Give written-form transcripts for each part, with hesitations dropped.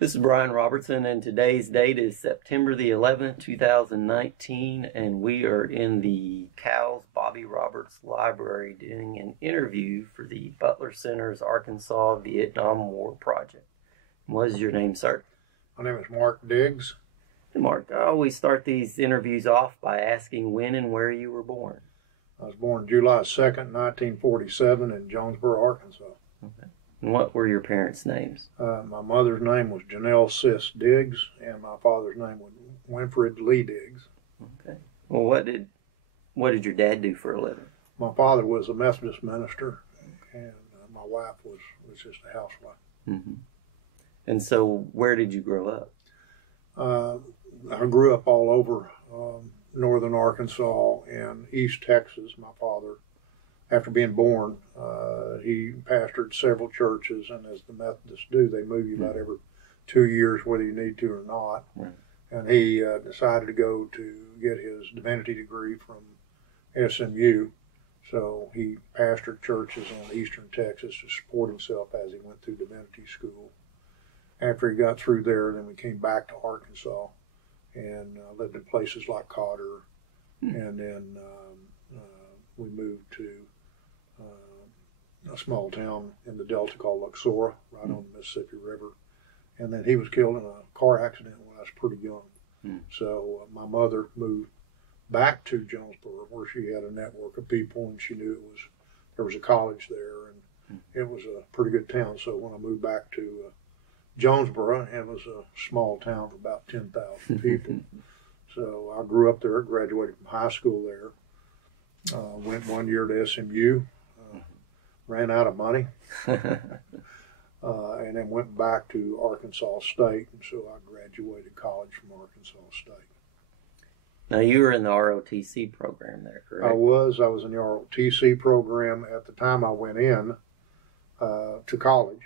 This is Brian Robertson, and today's date is September the 11th, 2019, and we are in the Cal's Bobby Roberts Library doing an interview for the Butler Center's Arkansas Vietnam War Project. What is your name, sir? My name is Mark Diggs. Hey, Mark, I always start these interviews off by asking when and where you were born. I was born July 2nd, 1947 in Jonesboro, Arkansas. Okay. And what were your parents' names? My mother's name was Janelle Sis Diggs, and my father's name was Winfred Lee Diggs. Okay. Well, what did your dad do for a living? My father was a Methodist minister, and my wife was just a housewife. Mm-hmm. And so, where did you grow up? I grew up all over northern Arkansas and East Texas. My father, after being born, he pastored several churches, and as the Methodists do, they move you about every 2 years, whether you need to or not. Right. And he decided to go to get his divinity degree from SMU. So he pastored churches in eastern Texas to support himself as he went through divinity school. After he got through there, then we came back to Arkansas and lived in places like Cotter, and then we moved to a small town in the Delta called Luxora, right on the Mississippi River. And then he was killed in a car accident when I was pretty young. So my mother moved back to Jonesboro, where she had a network of people, and she knew there was a college there, and it was a pretty good town. So when I moved back to Jonesboro, it was a small town of about 10,000 people. So I grew up there, graduated from high school there, went 1 year to SMU, ran out of money, and then went back to Arkansas State, and so I graduated college from Arkansas State. Now, you were in the ROTC program there, correct? I was in the ROTC program. At the time I went in to college,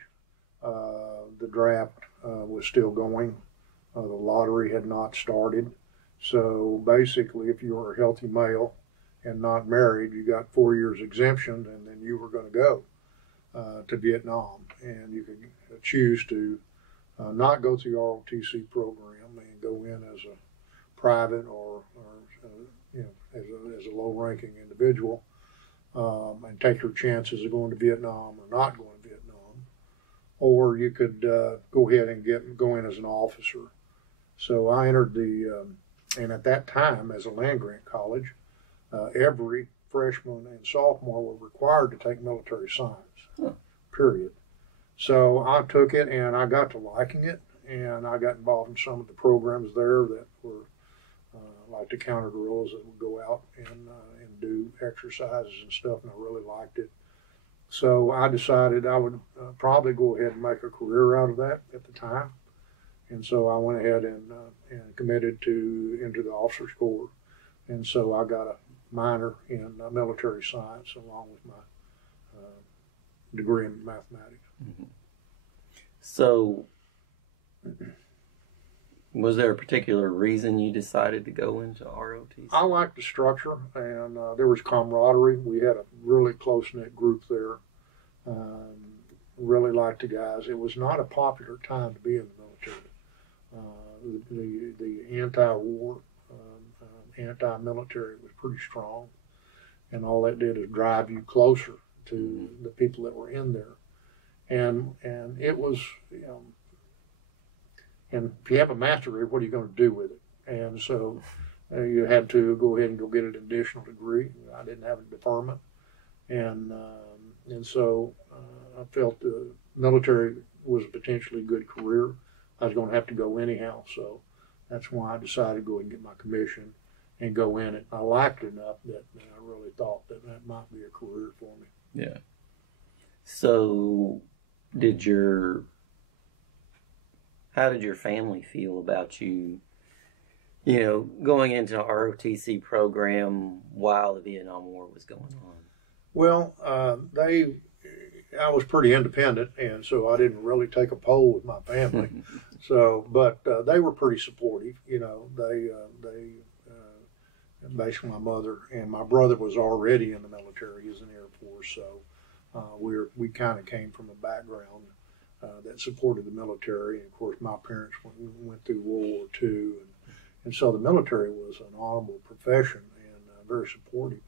the draft was still going. The lottery had not started. So basically, if you were a healthy male and not married, you got 4 years exemption, and then you were going to go to Vietnam. And you could choose to not go through the ROTC program and go in as a private or as a low-ranking individual and take your chances of going to Vietnam or not going to Vietnam. Or you could go ahead and go in as an officer. So I entered and at that time, as a land-grant college, every freshman and sophomore were required to take military science, period. So I took it, and I got to liking it, and I got involved in some of the programs there that were like the counter guerrillas that would go out and do exercises and stuff, and I really liked it. So I decided I would probably go ahead and make a career out of that at the time. And so I went ahead and committed to enter the officers corps. And so I got a minor in military science along with my degree in mathematics. Mm-hmm. So was there a particular reason you decided to go into ROTC? I liked the structure, and there was camaraderie. We had a really close-knit group there. Really liked the guys. It was not a popular time to be in the military. The anti-war, anti-military was pretty strong, and all that did is drive you closer to the people that were in there. And it was, and if you have a master's degree, what are you going to do with it? And so you had to go ahead and go get an additional degree. I didn't have a deferment, and so I felt the military was a potentially good career. I was going to have to go anyhow, so that's why I decided to go and get my commission and go in it. I liked it enough that I really thought that might be a career for me. Yeah. So how did your family feel about you, going into an ROTC program while the Vietnam War was going on? Well, I was pretty independent, and so I didn't really take a poll with my family. But they were pretty supportive. They basically, my mother and my brother was already in the military. He was in the Air Force, so we kind of came from a background that supported the military. And of course, my parents went through World War II, and so the military was an honorable profession and very supportive.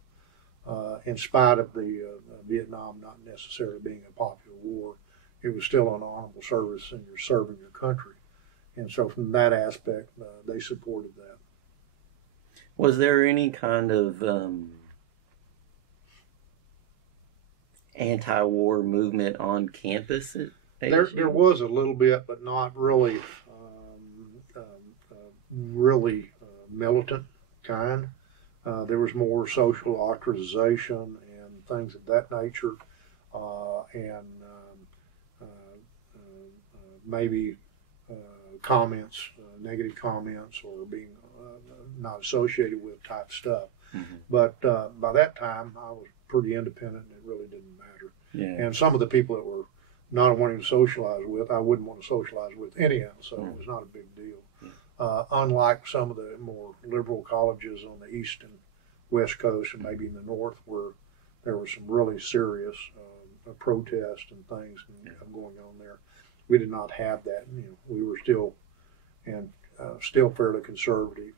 In spite of the Vietnam not necessarily being a popular war, it was still an honorable service, and you're serving your country. And so, from that aspect, they supported that. Was there any kind of anti-war movement on campus at ASU? There was a little bit, but not really, really militant kind. There was more social ostracization and things of that nature, and maybe comments, negative comments, or being not associated with type stuff. Mm-hmm. But by that time, I was pretty independent, and it really didn't matter. Yeah. And some of the people that were not wanting to socialize with, I wouldn't want to socialize with anyhow, so it was not a big deal. Unlike some of the more liberal colleges on the east and west coast, and maybe in the north, where there were some really serious protests and things going on there, we did not have that. We were still fairly conservative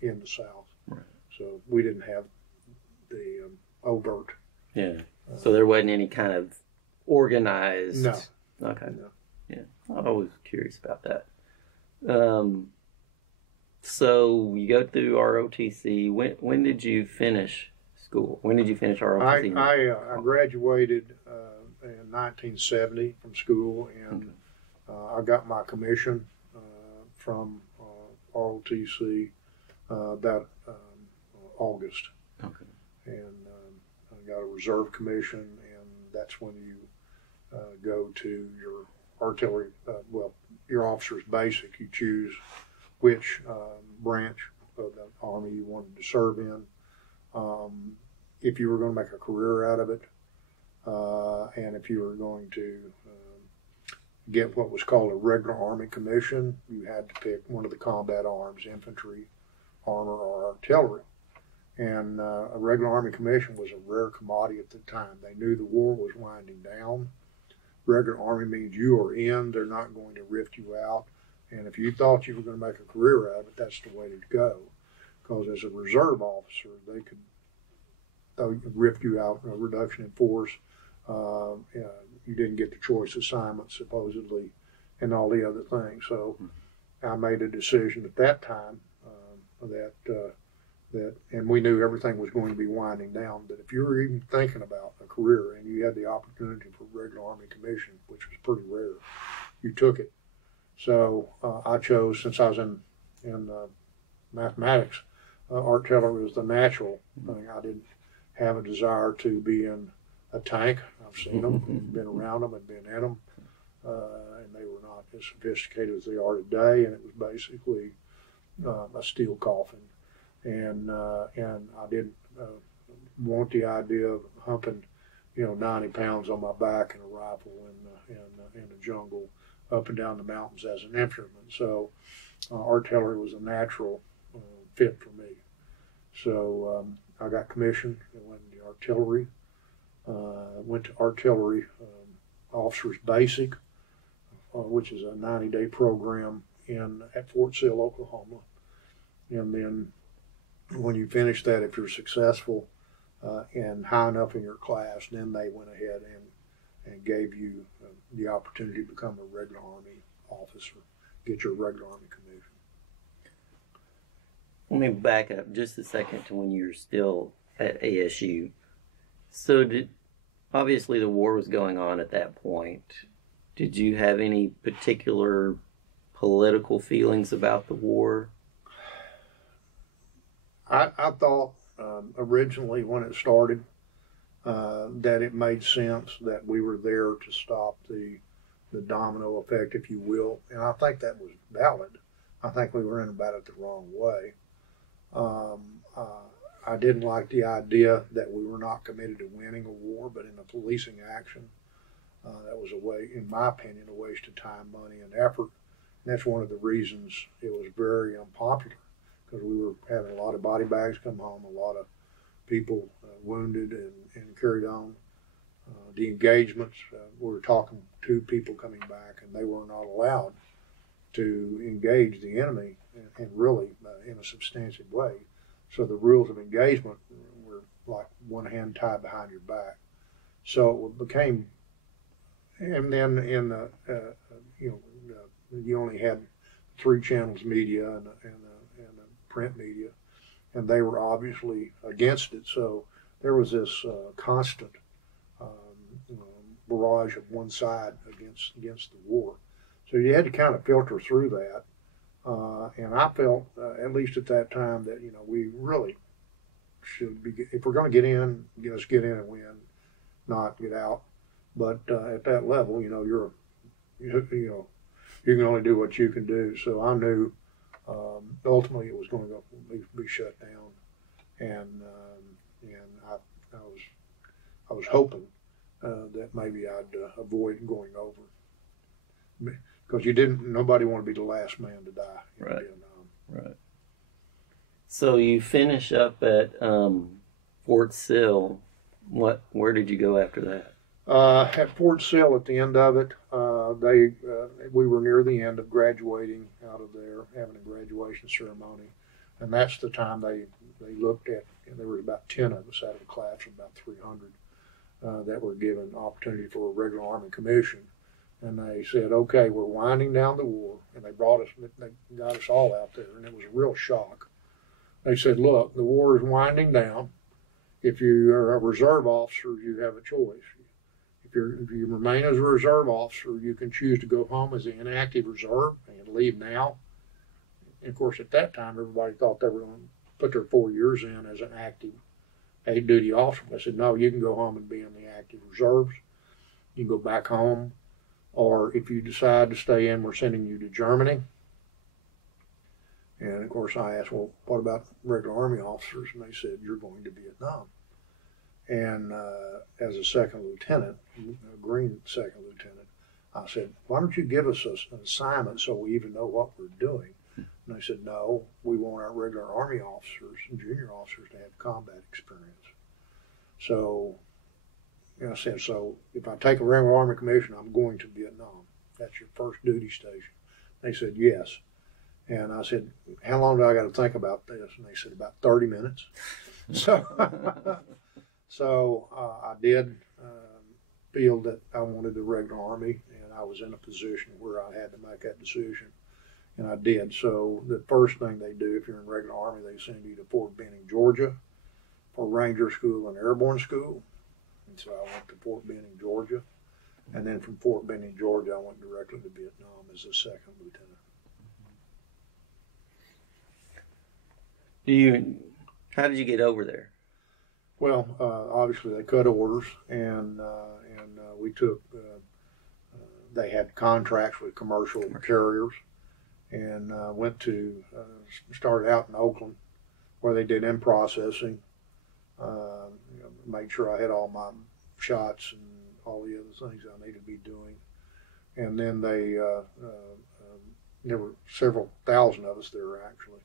in the South, right. So we didn't have the overt. Yeah. So there wasn't any kind of organized. No. Okay. No. Yeah. I was curious about that. So you go through ROTC. When did you finish school? When did you finish ROTC? I graduated in 1970 from school, and I got my commission from ROTC about August. Okay. And I got a reserve commission, and that's when you go to your artillery, your officer's basic. You choose which branch of the Army you wanted to serve in, if you were going to make a career out of it, and if you were going to get what was called a regular Army commission, you had to pick one of the combat arms, infantry, armor, or artillery. And a regular Army commission was a rare commodity at the time. They knew the war was winding down. Regular Army means you are in. They're not going to rift you out. And if you thought you were going to make a career out of it, that's the way to go. Because as a reserve officer, they could rift you out, a reduction in force. You didn't get the choice assignment, supposedly, and all the other things. So I made a decision at that time that, and we knew everything was going to be winding down, that if you were even thinking about a career and you had the opportunity for regular Army commission, which was pretty rare, you took it. So I chose, since I was in mathematics, artillery was the natural thing. I didn't have a desire to be in a tank. I've seen them, been around them, and been in them, and they were not as sophisticated as they are today. And it was basically a steel coffin, and I didn't want the idea of humping, 90 pounds on my back and a rifle in the jungle up and down the mountains as an infantryman. So artillery was a natural fit for me. So I got commissioned and went in the artillery. Went to artillery officer's basic, which is a 90-day program at Fort Sill, Oklahoma. And then when you finish that, if you're successful and high enough in your class, then they went ahead and gave you the opportunity to become a regular Army officer, get your regular Army commission. Let me back up just a second to when you were still at ASU. So obviously the war was going on at that point. Did you have any particular political feelings about the war? I thought originally when it started that it made sense that we were there to stop the domino effect, if you will, and I think that was valid. I think we were in about it the wrong way. I didn't like the idea that we were not committed to winning a war, but in a policing action. That was in my opinion, a waste of time, money, and effort. And that's one of the reasons it was very unpopular, because we were having a lot of body bags come home, a lot of people wounded and carried on. The engagements, we were talking to people coming back, and they were not allowed to engage the enemy and really in a substantive way. So the rules of engagement were like one hand tied behind your back. So it became, and then in the, you only had 3 channels media and the print media, and they were obviously against it. So there was this constant barrage of one side against the war. So you had to kind of filter through that. And I felt, at least at that time, that we really should be, if we're going to get in, let's get in and win, not get out. But at that level, you can only do what you can do. So I knew ultimately it was going to be shut down, and I was hoping that maybe I'd avoid going over, because nobody wanted to be the last man to die in Vietnam. Right. So you finish up at Fort Sill. Where did you go after that? At Fort Sill, at the end of it, we were near the end of graduating out of there, having a graduation ceremony, and that's the time they looked at. There was about 10 of us out of a class of about 300 that were given opportunity for a regular Army commission. And they said, okay, we're winding down the war. And they got us all out there, and it was a real shock. They said, look, the war is winding down. If you are a reserve officer, you have a choice. If you remain as a reserve officer, you can choose to go home as an inactive reserve and leave now. And of course, at that time, everybody thought they were going to put their 4 years in as an active aid duty officer. I said, no, you can go home and be in the active reserves. You can go back home. Or if you decide to stay in, we're sending you to Germany. And of course, I asked, well, what about regular Army officers? And they said, you're going to Vietnam. And as a second lieutenant, a green second lieutenant, I said, why don't you give us an assignment so we even know what we're doing? And they said, no, we want our regular Army officers and junior officers to have combat experience. So I said, so if I take a regular Army commission, I'm going to Vietnam. That's your first duty station. They said, yes. And I said, how long do I got to think about this? And they said, about 30 minutes. So I did feel that I wanted the regular Army, and I was in a position where I had to make that decision, and I did. So the first thing they do, if you're in regular Army, they send you to Fort Benning, Georgia, for Ranger School and Airborne School. And so I went to Fort Benning, Georgia, and then from Fort Benning, Georgia, I went directly to Vietnam as a second lieutenant. How did you get over there? Well, obviously they cut orders, and we took. They had contracts with commercial carriers, and went to started out in Oakland, where they did in processing. Made sure I had all my shots and all the other things I needed to be doing, and then there were several thousand of us there actually,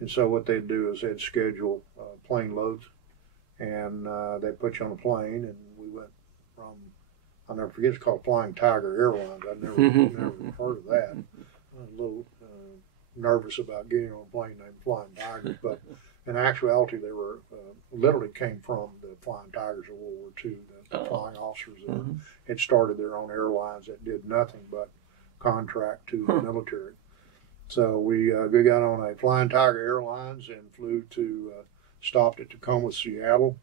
and so what they'd do is they'd schedule plane loads. And they put you on a plane, and we went from, I'll never forget, it's called Flying Tiger Airlines. I'd never heard of that. I was a little nervous about getting on a plane named Flying Tiger, but in actuality, they were literally came from the Flying Tigers of World War II, the flying officers that had started their own airlines that did nothing but contract to the military. So we got on a Flying Tiger Airlines and flew to stopped at Tacoma, Seattle.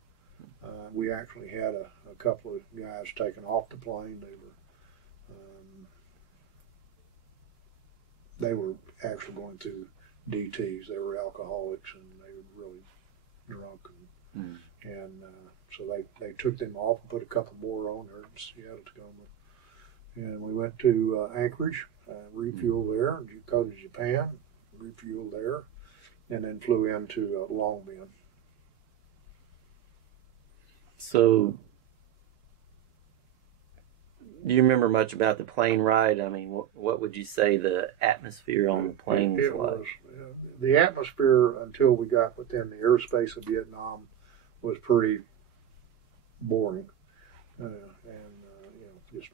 We actually had a couple of guys taken off the plane. They were actually going through DTs. They were alcoholics, and they were really drunk. And so they took them off and put a couple more on there in Seattle, Tacoma. And we went to Anchorage, refueled there, go to Japan, refueled there, and then flew into Long Binh. So, do you remember much about the plane ride? I mean, what would you say the atmosphere on the plane was like? The atmosphere until we got within the airspace of Vietnam was pretty boring. Just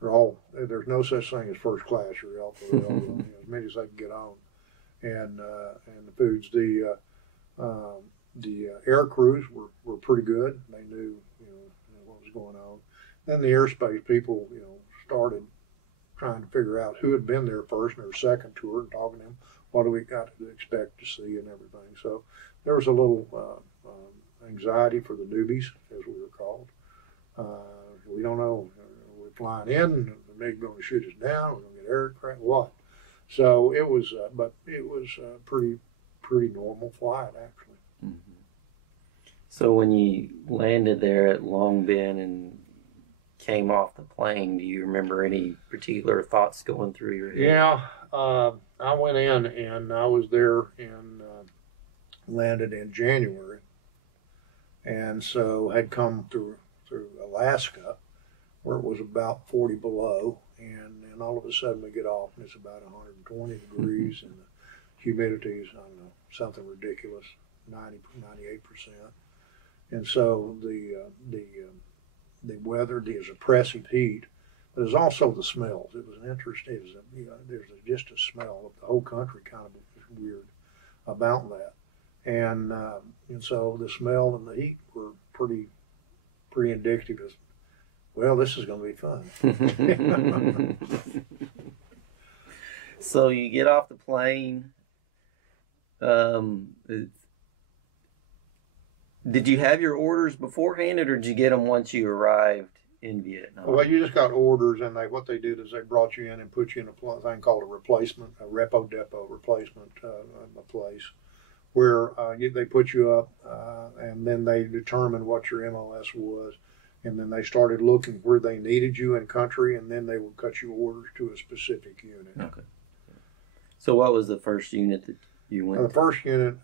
they're all. There's no such thing as first class. You're all for as many as they can get on, and the foods. The air crews were pretty good. They knew what was going on. Then the airspace people started trying to figure out who had been there first in their second tour and talking to them. What do we got to expect to see and everything. So there was a little anxiety for the newbies, as we were called. We don't know. We're flying in. They're going to shoot us down. We're going to get aircraft. What? So it was, but it was a pretty normal flight actually. Mm-hmm. So when you landed there at Long Bend and came off the plane, do you remember any particular thoughts going through your head? Yeah, I went in and I was there and landed in January, and so had come through Alaska, where it was about 40 below, and then all of a sudden we get off and it's about 120 degrees, and the humidity is, I don't know, something ridiculous, 98%. And so the weather, there's oppressive heat, but there's also the smells. It was interesting. There's just a smell of the whole country kind of weird about that. And so the smell and the heat were pretty indicative of, well, this is going to be fun. So you get off the plane. Did you have your orders beforehand, or did you get them once you arrived in Vietnam? Well, you just got orders, and what they did is they brought you in and put you in a thing called a replacement, a repo depot replacement place, where they put you up, and then they determined what your MOS was, and then they started looking where they needed you in country, and then they would cut you orders to a specific unit. Okay. So what was the first unit that you went to? The first unit,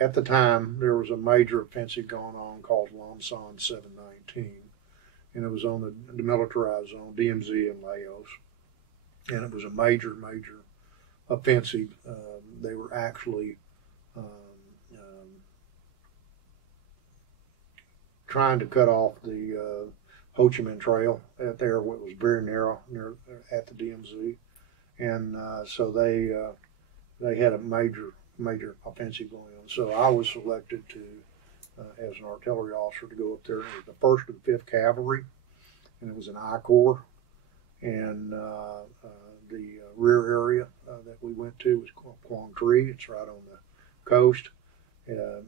at the time, there was a major offensive going on called Long Son 719, and it was on the demilitarized zone, DMZ in Laos, and it was a major offensive. They were actually trying to cut off the Ho Chi Minh Trail out there, what was very narrow near at the DMZ, and so they had a major offensive going on. So I was selected to, as an artillery officer, to go up there. It was the 1st and 5th Cavalry, and it was an I Corps. And the rear area that we went to was Quang Tri. It's right on the coast.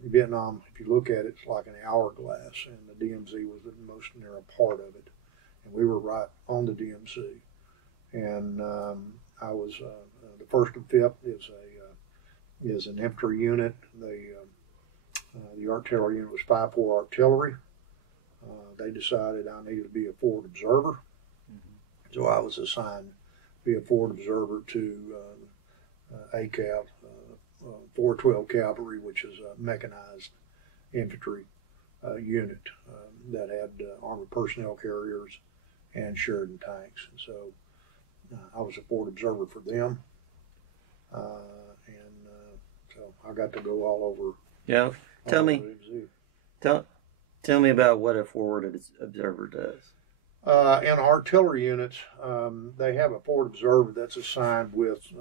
Vietnam, if you look at it, it's like an hourglass, and the DMZ was the most narrow part of it. And we were right on the DMZ. And I was the 1st and 5th is an infantry unit. The artillery unit was 5-4 artillery. They decided I needed to be a forward observer, so I was assigned to be a forward observer to ACAV, 412 Cavalry, which is a mechanized infantry unit that had armored personnel carriers and Sheridan tanks. And so I was a forward observer for them. So I got to go all over. Yeah, tell me about what a forward observer does. In artillery units, they have a forward observer that's assigned with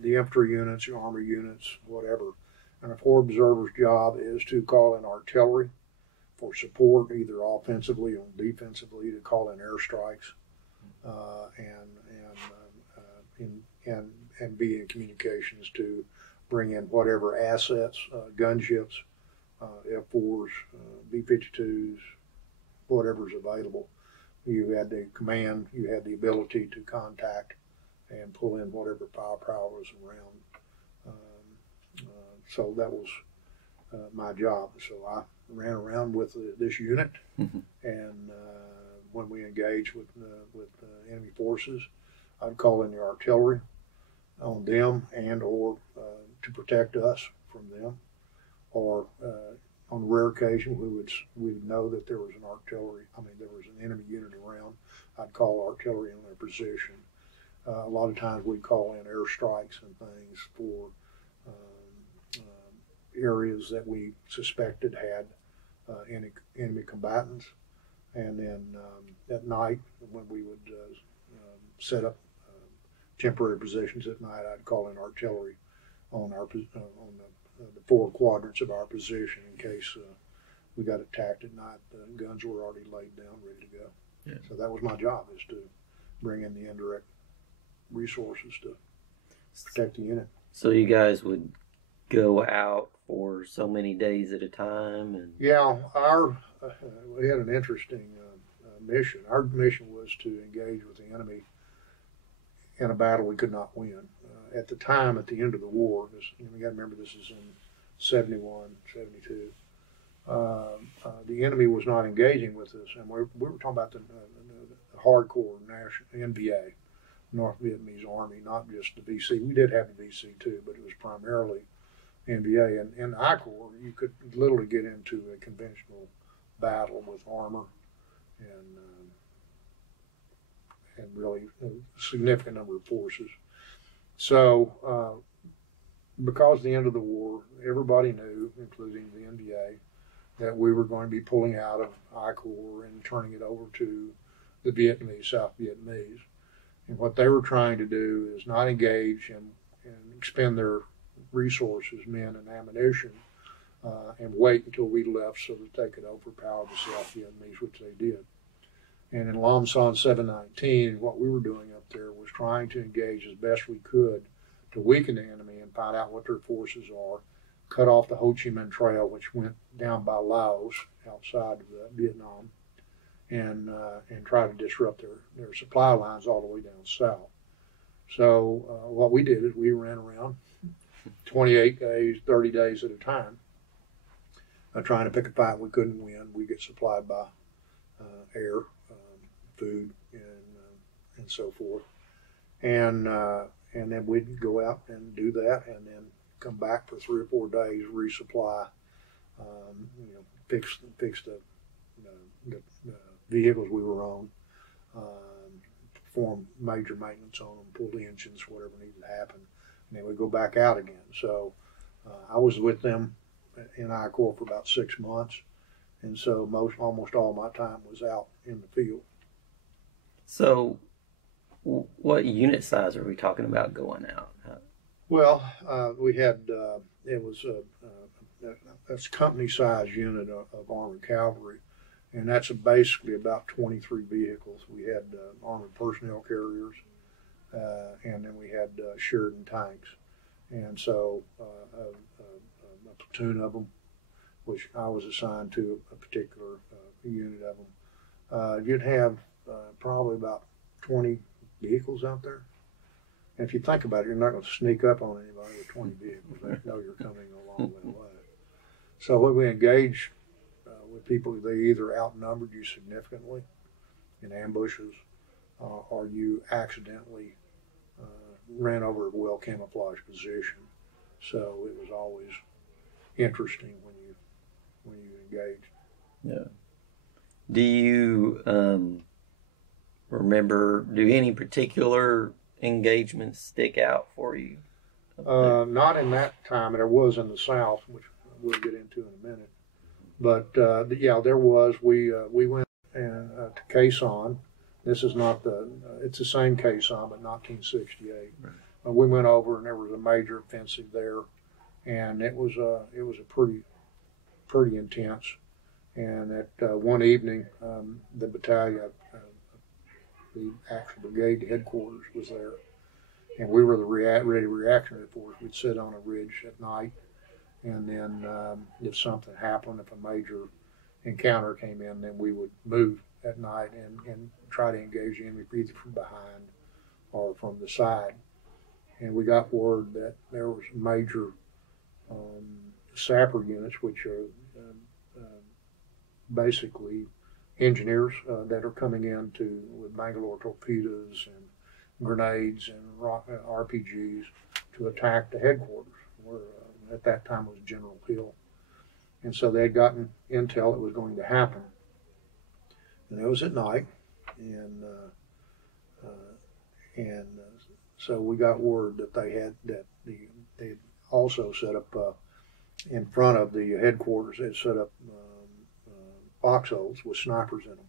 the infantry units, the army units, whatever. And a forward observer's job is to call in artillery for support, either offensively or defensively, to call in airstrikes, and be in communications to bring in whatever assets, gunships, F4s, B-52s, whatever's available. You had the command, you had the ability to contact and pull in whatever firepower was around. So that was my job. So I ran around with this unit, and when we engaged with enemy forces, I'd call in the artillery on them and or to protect us from them, or on a rare occasion we would know that there was there was an enemy unit around. I'd call artillery in their position. A lot of times we'd call in airstrikes and things for areas that we suspected had enemy combatants. And then at night, when we would set up temporary positions at night, I'd call in artillery on the four quadrants of our position in case we got attacked at night. The guns were already laid down, ready to go. Yeah. So that was my job, is to bring in the indirect resources to protect the unit. So you guys would go out for so many days at a time, and yeah, we had an interesting mission. Our mission was to engage with the enemy in a battle we could not win. At the time, at the end of the war, you got to remember this is in 71, 72. The enemy was not engaging with us, and we were talking about the hardcore national NVA, North Vietnamese Army, not just the VC. We did have the VC too, but it was primarily NVA. And in I Corps, you could literally get into a conventional battle with armor and really a significant number of forces. So, because of the end of the war, everybody knew, including the NVA, that we were going to be pulling out of I Corps and turning it over to the Vietnamese, South Vietnamese. And what they were trying to do is not engage and expend their resources, men and ammunition, and wait until we left so that they could overpower the South Vietnamese, which they did. And in Lam Son 719, what we were doing up there was trying to engage as best we could to weaken the enemy and find out what their forces are, cut off the Ho Chi Minh Trail, which went down by Laos outside of Vietnam, and try to disrupt their supply lines all the way down south. So what we did is we ran around 28 days, 30 days at a time, trying to pick a fight we couldn't win. We get supplied by air, food, and so forth, and then we'd go out and do that, and then come back for 3 or 4 days, resupply, fix the vehicles we were on, perform major maintenance on them, pull the engines, whatever needed to happen, and then we'd go back out again. So I was with them in I Corps for about 6 months, and so almost all my time was out in the field. So what unit size are we talking about going out? Well, we had, it was that's a company size unit of armored cavalry, and that's basically about 23 vehicles. We had armored personnel carriers, and then we had Sheridan tanks, and so a platoon of them, which I was assigned to a particular unit of them. You'd have probably about 20 vehicles out there. And if you think about it, you're not going to sneak up on anybody with 20 vehicles. They know you're coming along that way. So when we engage with people, they either outnumbered you significantly in ambushes, or you accidentally ran over a well-camouflaged position. So it was always interesting when you engaged. Yeah. Do you remember? Do any particular engagements stick out for you? Not in that time. There was in the South, which we'll get into in a minute. But yeah, there was. We went to Quezon. This is not it's the same Quezon, but 1968. Right. We went over, and there was a major offensive there, and it was a pretty intense. And at one evening, the battalion, the actual brigade headquarters was there, and we were the ready reactionary force. We'd sit on a ridge at night, and then if something happened, if a major encounter came in, then we would move at night and try to engage the enemy either from behind or from the side. And we got word that there was major sapper units, which are basically engineers that are coming in with Bangalore torpedoes and grenades and RPGs to attack the headquarters, where at that time was General Hill. And so they had gotten intel it was going to happen. And it was at night, and so we got word that they had also set up in front of the headquarters. They had set up foxholes with snipers in them,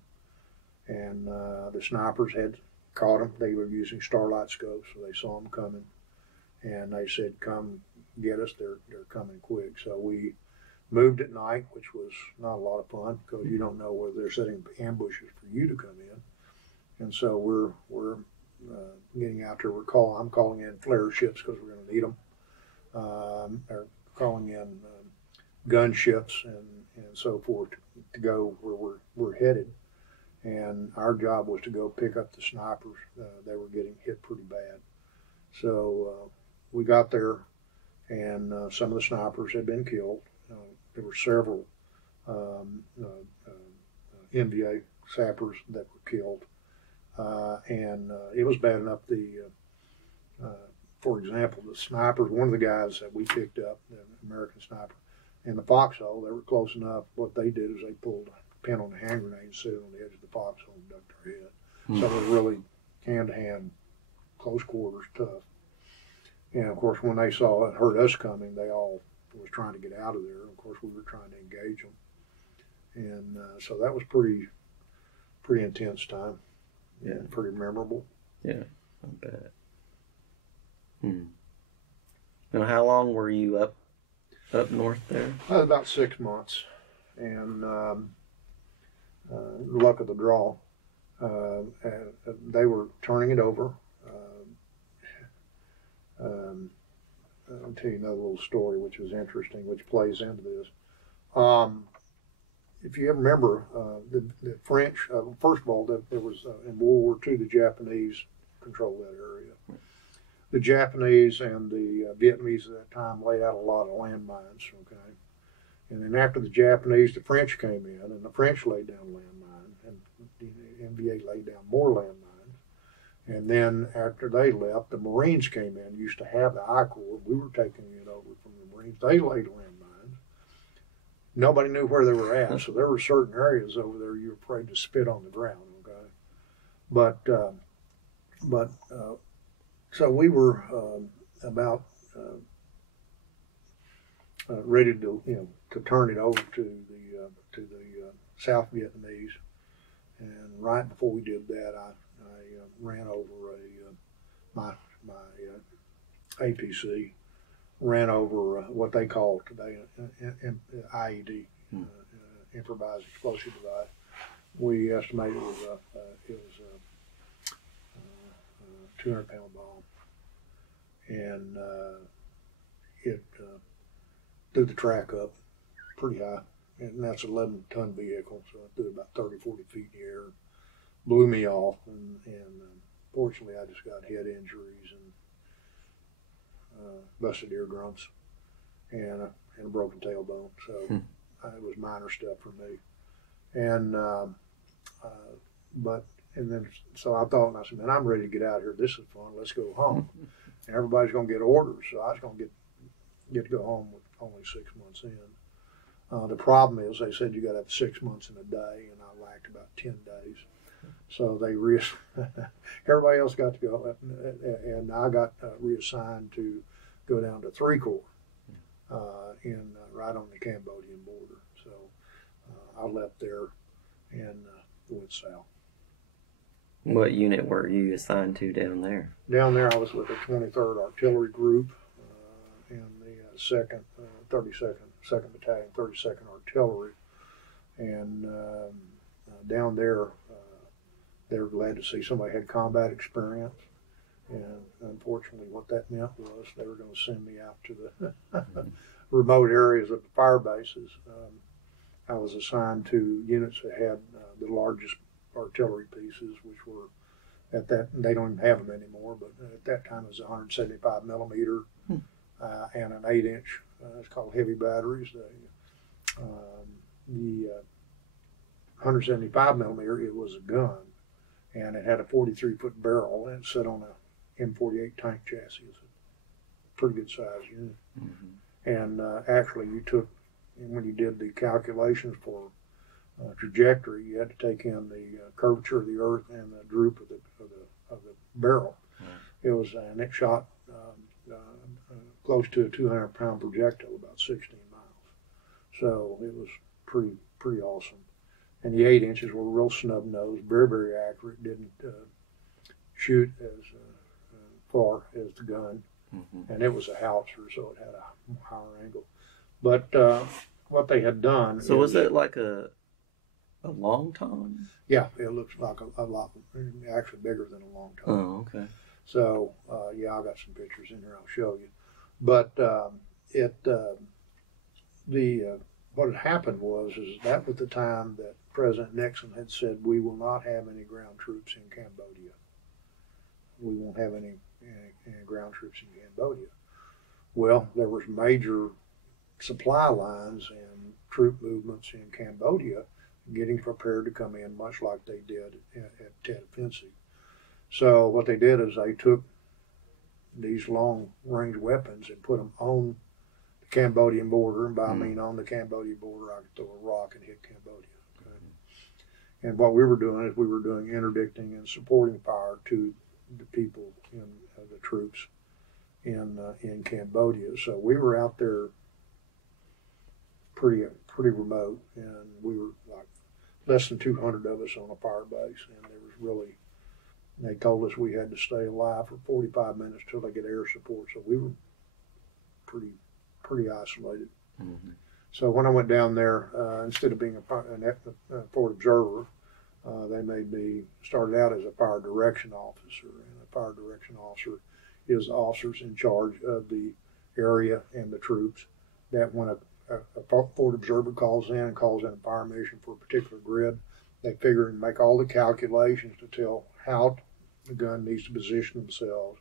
and the snipers had caught them. They were using starlight scopes, so they saw them coming, and they said, "Come get us! They're coming quick." So we moved at night, which was not a lot of fun because you don't know whether they're setting ambushes for you to come in. And so we're getting out there. I'm calling in flare ships because we're going to need them. Or calling in gunships and so forth to go where we're headed. And our job was to go pick up the snipers. They were getting hit pretty bad. So we got there, and some of the snipers had been killed. There were several NVA sappers that were killed. And it was bad enough. For example, the snipers, one of the guys that we picked up, the American sniper, in the foxhole, they were close enough. What they did is they pulled a pin on the hand grenade and set it on the edge of the foxhole and ducked their head. So it was really hand-to-hand, close quarters, tough. And, of course, when they saw it, heard us coming, they all was trying to get out of there. Of course, we were trying to engage them. And so that was pretty intense time. Yeah. Pretty memorable. Yeah, I bet. Now, how long were you up north there? About 6 months, and luck of the draw. And they were turning it over. I'll tell you another little story which was interesting, which plays into this. If you ever remember, the French, first of all, there was in World War II, the Japanese controlled that area. The Japanese and the Vietnamese at that time laid out a lot of landmines, okay? And then after the Japanese, the French came in, and the French laid down landmines, and the NVA laid down more landmines. And then after they left, the Marines came in, used to have the I Corps. We were taking it over from the Marines. They laid landmines. Nobody knew where they were at, so there were certain areas over there you were afraid to spit on the ground, okay? But so we were about ready to turn it over to the South Vietnamese, and right before we did that, I ran over my APC, ran over what they call today IED, improvised explosive device. We estimated it was a 200-pound bomb, and it threw the track up pretty high, and that's an 11-ton vehicle, so it threw about 30, 40 feet in the air, blew me off, and fortunately I just got head injuries and busted eardrums and a broken tailbone, so it was minor stuff for me. And so I thought, and I said, man, I'm ready to get out of here. This is fun. Let's go home. And everybody's going to get orders, so I was going to get to go home with only 6 months in. The problem is they said you got to have 6 months in a day, and I lacked about 10 days. So they everybody else got to go, and I got reassigned to go down to 3 Corps right on the Cambodian border. So I left there and went south. What unit were you assigned to down there? Down there, I was with the 23rd Artillery Group and the 2nd Battalion, 32nd Artillery. And down there, they were glad to see somebody had combat experience. And unfortunately, what that meant was they were going to send me out to the remote areas of the fire bases. I was assigned to units that had the largest artillery pieces, which were they don't even have them anymore, but at that time it was 175 millimeter and an 8-inch. It's called heavy batteries. The 175 millimeter, it was a gun, and it had a 43-foot barrel, and it sat on a M48 tank chassis. It's a pretty good size unit. And actually, when you did the calculations for trajectory, you had to take in the curvature of the earth and the droop of the barrel. It was, and it shot close to a 200-pound projectile, about 16 miles. So it was pretty awesome. and the 8 inches were real snub nosed, very, very accurate. Didn't shoot as far as the gun, and it was a howitzer, so it had a higher angle. But what they had done. So was it like a long tom? Yeah, it looks like a lot, actually bigger than a long tom. Oh, okay. So yeah, I got some pictures in here. I'll show you. But what had happened was that was the time that President Nixon had said, we will not have any ground troops in Cambodia. We won't have any ground troops in Cambodia. Well, there was major supply lines and troop movements in Cambodia getting prepared to come in, much like they did at Tet Offensive. So what they did is they took these long-range weapons and put them on the Cambodian border, and by I mean on the Cambodian border, I could throw a rock and hit Cambodia. Okay? And what we were doing is we were doing interdicting and supporting fire to the people in the troops in Cambodia. So we were out there pretty remote, and we were like less than 200 of us on a fire base, and there was really, they told us we had to stay alive for 45 minutes till they get air support. So we were pretty isolated. Mm-hmm. So when I went down there, instead of being a Fort observer, they made me started out as a fire direction officer, and a fire direction officer is officers in charge of the area and the troops. That when a Fort observer calls in a fire mission for a particular grid, they figure and make all the calculations to tell how the gun needs to position themselves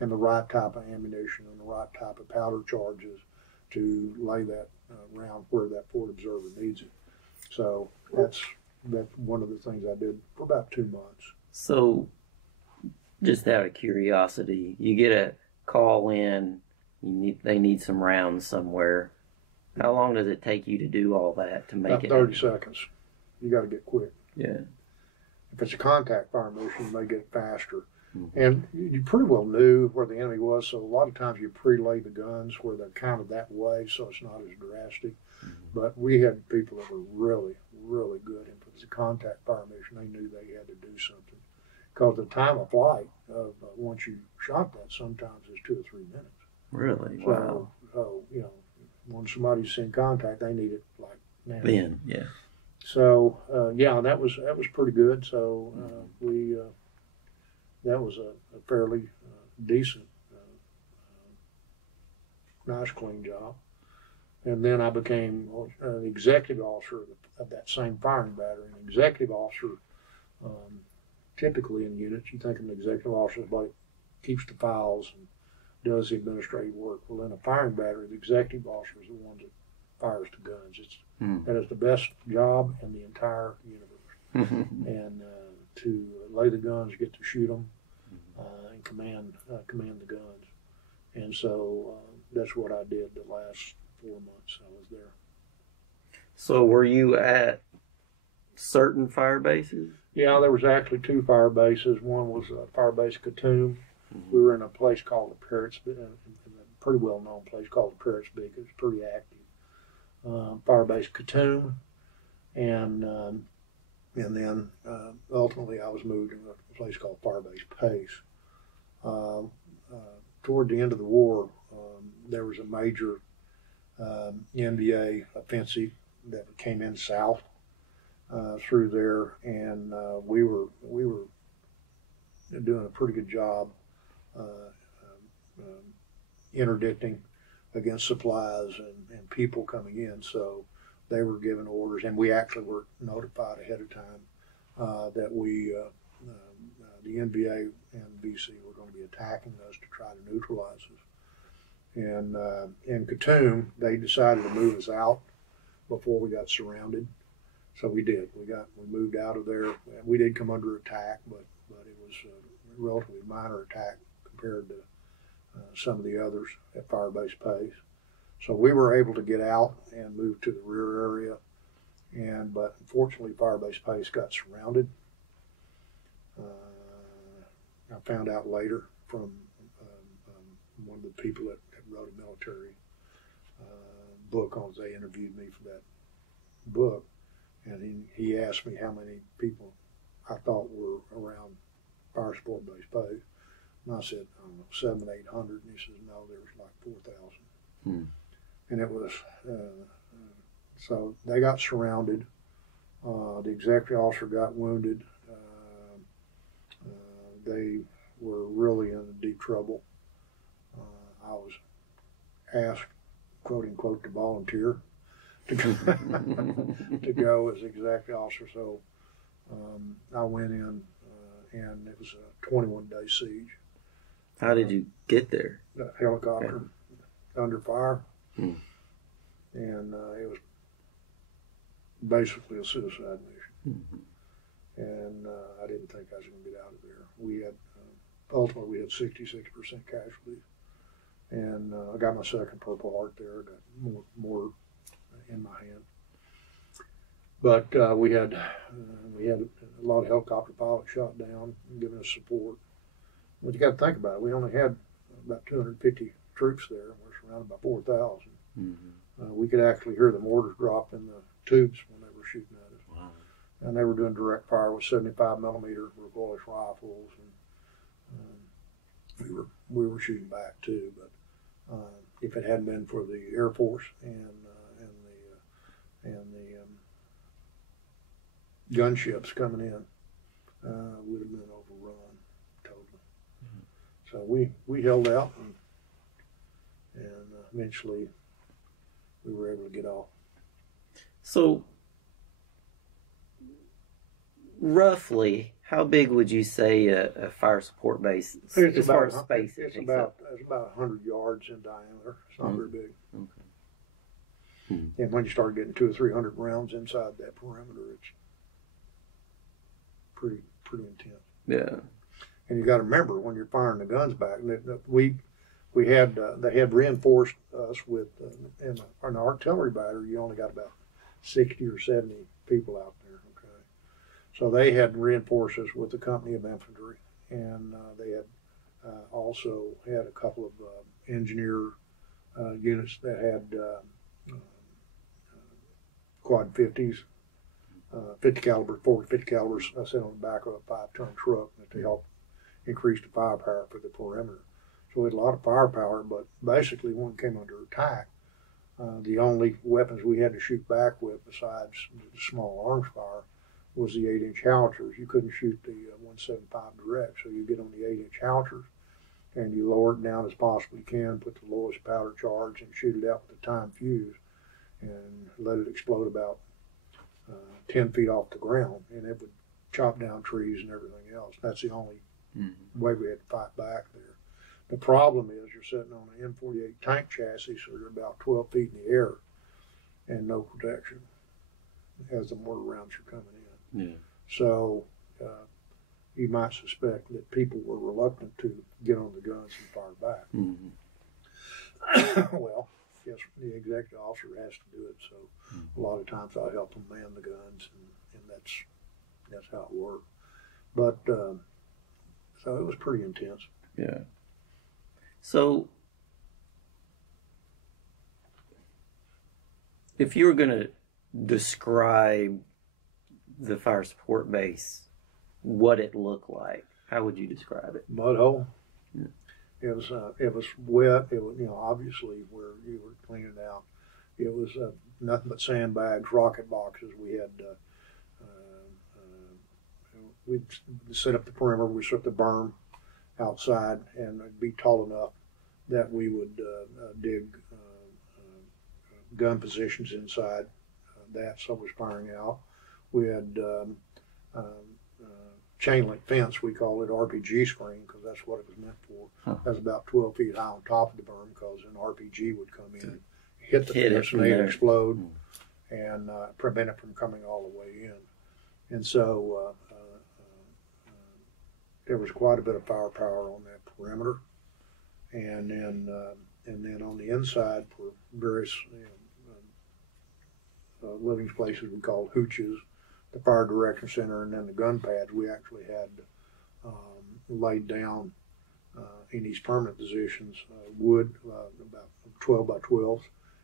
and the right type of ammunition and the right type of powder charges to lay that round where that Fort observer needs it. So that's one of the things I did for about 2 months. So, just out of curiosity, you get a call in, they need some rounds somewhere. How long does it take you to do all that to make about it? 30 seconds. You got to get quick. Yeah. If it's a contact fire mission, you may get it faster. Mm-hmm. And you pretty well knew where the enemy was, so a lot of times you pre-lay the guns where they're kind of that way, so it's not as drastic. Mm-hmm. But we had people that were really, really good. And if it was a contact fire mission, they knew they had to do something. Because the time of flight, once you shot that, sometimes is 2 or 3 minutes. Really? So, wow. So, when somebody's in contact, they need it like now. Then, yeah. So, yeah, that was pretty good. So that was a fairly decent, nice, clean job. And then I became an executive officer of that same firing battery. An executive officer, typically in units, you think of an executive officer as like keeps the files and does the administrative work. Well, in a firing battery, the executive officer is the one that fires the guns. That is the best job in the entire universe. And to lay the guns, get to shoot them, and command the guns. And so that's what I did the last 4 months I was there. So were you at certain fire bases? Yeah, there was actually 2 fire bases. One was Fire Base Khartoum. We were in a place called the Parrots, a pretty well-known place called the Parrots Beak. It was pretty active. Fire Base Khartoum, and then ultimately I was moved to a place called Fire Base Pace. Toward the end of the war, there was a major NVA offensive that came in south through there, and we were doing a pretty good job interdicting against supplies and people coming in. So they were given orders, and we actually were notified ahead of time that the NBA and BC were going to be attacking us to try to neutralize us. And in Khartoum, they decided to move us out before we got surrounded. So we did. We moved out of there. We did come under attack, but it was a relatively minor attack compared to some of the others at Fire Base Pace. So we were able to get out and move to the rear area, but unfortunately Fire Base Pace got surrounded. I found out later from one of the people that wrote a military book on it. They interviewed me for that book, and he asked me how many people I thought were around fire support base post. And I said, I don't know, 700, 800. And he says, no, there was like 4,000. And it was, so they got surrounded. The executive officer got wounded. They were really in deep trouble. I was asked, quote unquote, to volunteer to go, to go as executive officer. So I went in, and it was a 21-day siege. How did you get there? A helicopter, under fire, and it was basically a suicide mission. And I didn't think I was going to get out of there. We had ultimately we had 66% casualties, and I got my second Purple Heart there. I got more in my hand. But we had a lot of helicopter pilots shot down and giving us support. But you got to think about it. We only had about 250 troops there, and we're surrounded by 4,000. We could actually hear the mortars drop in the tubes when they were shooting at us. Wow. And they were doing direct fire with 75 millimeter recoilless rifles, and we were shooting back too. But if it hadn't been for the Air Force and the gunships coming in, would have been overrun totally. So we held out, and eventually we were able to get off. So, roughly, how big would you say a fire support base is, as far as space? It's about 100 yards in diameter. It's not very big. Okay. And when you start getting 200 or 300 rounds inside that perimeter, it's pretty intense. Yeah. And you got to remember when you're firing the guns back, we had they had reinforced us with in an artillery battery. You only got about 60 or 70 people out there. Okay, so they had reinforced us with a company of infantry, and they had also had a couple of engineer units that had quad 50s, 50 caliber, 50 calibers. I sat on the back of a 5-ton truck to help increase the firepower for the perimeter. So we had a lot of firepower, but basically when we came under attack, the only weapons we had to shoot back with besides the small arms fire was the 8-inch howitzers. You couldn't shoot the 175 direct, so you get on the 8-inch howitzers and you lower it down as possibly you can, put the lowest powder charge and shoot it out with a timed fuse and let it explode about 10 feet off the ground, and it would chop down trees and everything else. That's the only way we had to fight back there. The problem is you're sitting on an M48 tank chassis, so you're about 12 feet in the air and no protection as the mortar rounds are coming in. Yeah. So you might suspect that people were reluctant to get on the guns and fire back. Well, yes, the executive officer has to do it, so a lot of times I'll help them man the guns, and that's how it worked. But so it was pretty intense. Yeah. So, if you were going to describe the fire support base, what it looked like, how would you describe it? Mud hole. Yeah. It was wet. It was, obviously where you were cleaning out. It was nothing but sandbags, rocket boxes. We had we'd set up the perimeter. We set up the berm outside, and it'd be tall enough that we would dig gun positions inside that so was firing out. We had chain link fence, we call it RPG screen, because that's what it was meant for. That's about 12 feet high on top of the berm, because an RPG would come in, hit the fence, and they'd explode, and prevent it from coming all the way in. And so there was quite a bit of firepower on that perimeter, and then on the inside for various living places we called hooches, the fire direction center, and then the gun pads. We actually had laid down in these permanent positions wood about 12 by 12,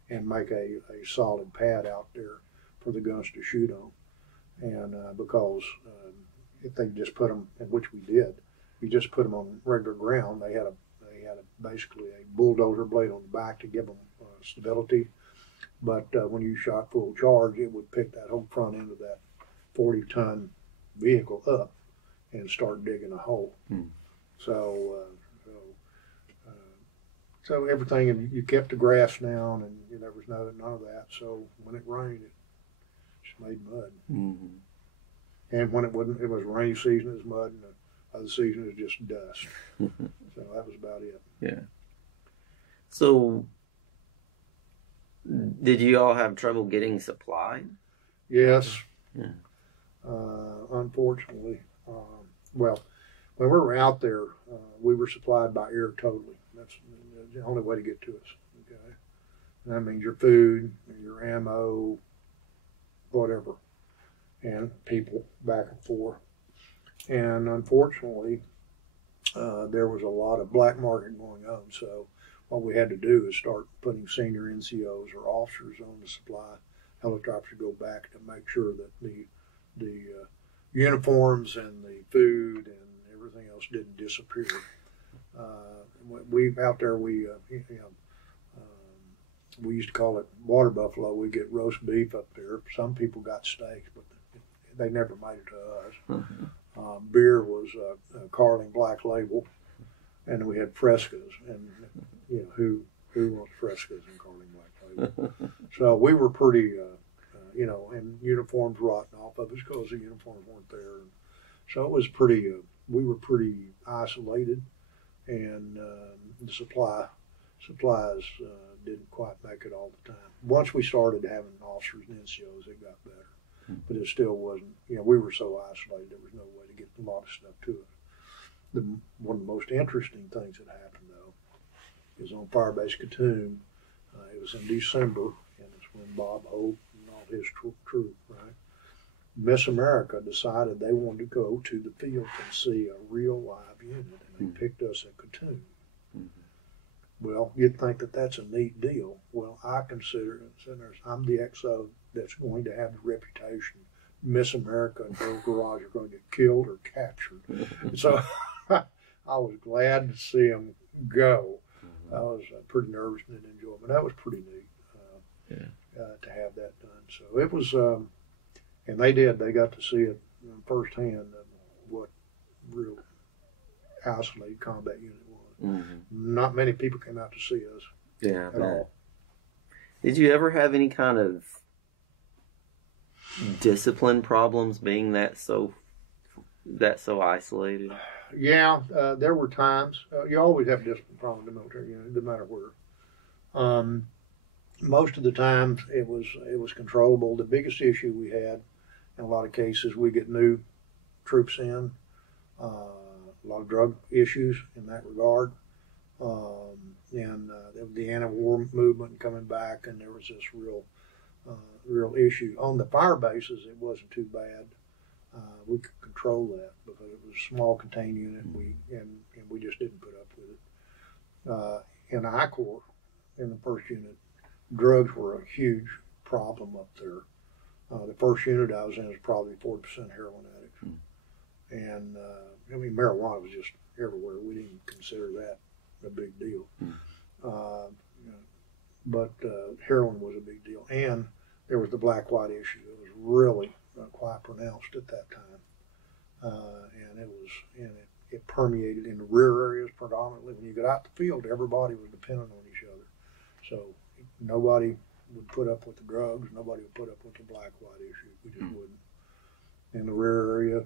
and make a solid pad out there for the guns to shoot on. and because if they just put them, and which we did, we just put them on regular ground. They had basically a bulldozer blade on the back to give them stability. But when you shot full charge, it would pick that whole front end of that 40-ton vehicle up and start digging a hole. So everything, you kept the grass down, and there was none of that. So when it rained, it just made mud. And when it was rainy season, it was mud, and the other season it was just dust. So that was about it. Yeah. So did you all have trouble getting supplied? Yes. Yeah. Unfortunately. Well, when we were out there, we were supplied by air totally. That's the only way to get to us. Okay. And that means your food, your ammo, whatever, and people back and forth. And unfortunately, there was a lot of black market going on. So what we had to do is start putting senior NCOs or officers on the supply helicopters to go back to make sure that the uniforms and the food and everything else didn't disappear. We out there, we used to call it water buffalo. We get roast beef up there. Some people got steaks, but they never made it to us. Beer was Carling Black Label, and we had Frescas, and who wants Frescas and Carling Black Label? So we were pretty, and uniforms rotting off of us because the uniforms weren't there. So it was pretty. We were pretty isolated, and the supplies didn't quite make it all the time. Once we started having officers and NCOs, it got better. But it still wasn't, we were so isolated, there was no way to get a lot of stuff to us. One of the most interesting things that happened, though, is on Firebase Katoon. It was in December, and it's when Bob Hope and all his troop, right? Miss America decided they wanted to go to the field and see a real live unit, and they picked us at Katoon. Well, you'd think that that's a neat deal. Well, I consider it, I'm the XO that's going to have the reputation Miss America and her garage are going to get killed or captured. So I was glad to see them go. I was pretty nervous and didn't enjoy it, but that was pretty neat to have that done. So it was, and they did. They got to see it firsthand what real isolated combat unit was. Not many people came out to see us. At all. Did you ever have any kind of discipline problems being that so isolated? Yeah, there were times. You always have discipline problems in the military, no matter where. Most of the times it was controllable. The biggest issue we had in a lot of cases, we get new troops in, a lot of drug issues in that regard. And the anti-war movement coming back, and there was this real issue. On the fire bases, it wasn't too bad. We could control that because it was a small contained unit, and we just didn't put up with it. In I Corps, in the first unit, drugs were a huge problem up there. The first unit I was in was probably 40% heroin addicts. And, marijuana was just everywhere. We didn't consider that a big deal. But heroin was a big deal. And there was the black-white issue. It was really quite pronounced at that time. And it permeated in the rear areas predominantly. When you got out the field, everybody was dependent on each other. So nobody would put up with the drugs. Nobody would put up with the black-white issue. We just wouldn't. In the rear area,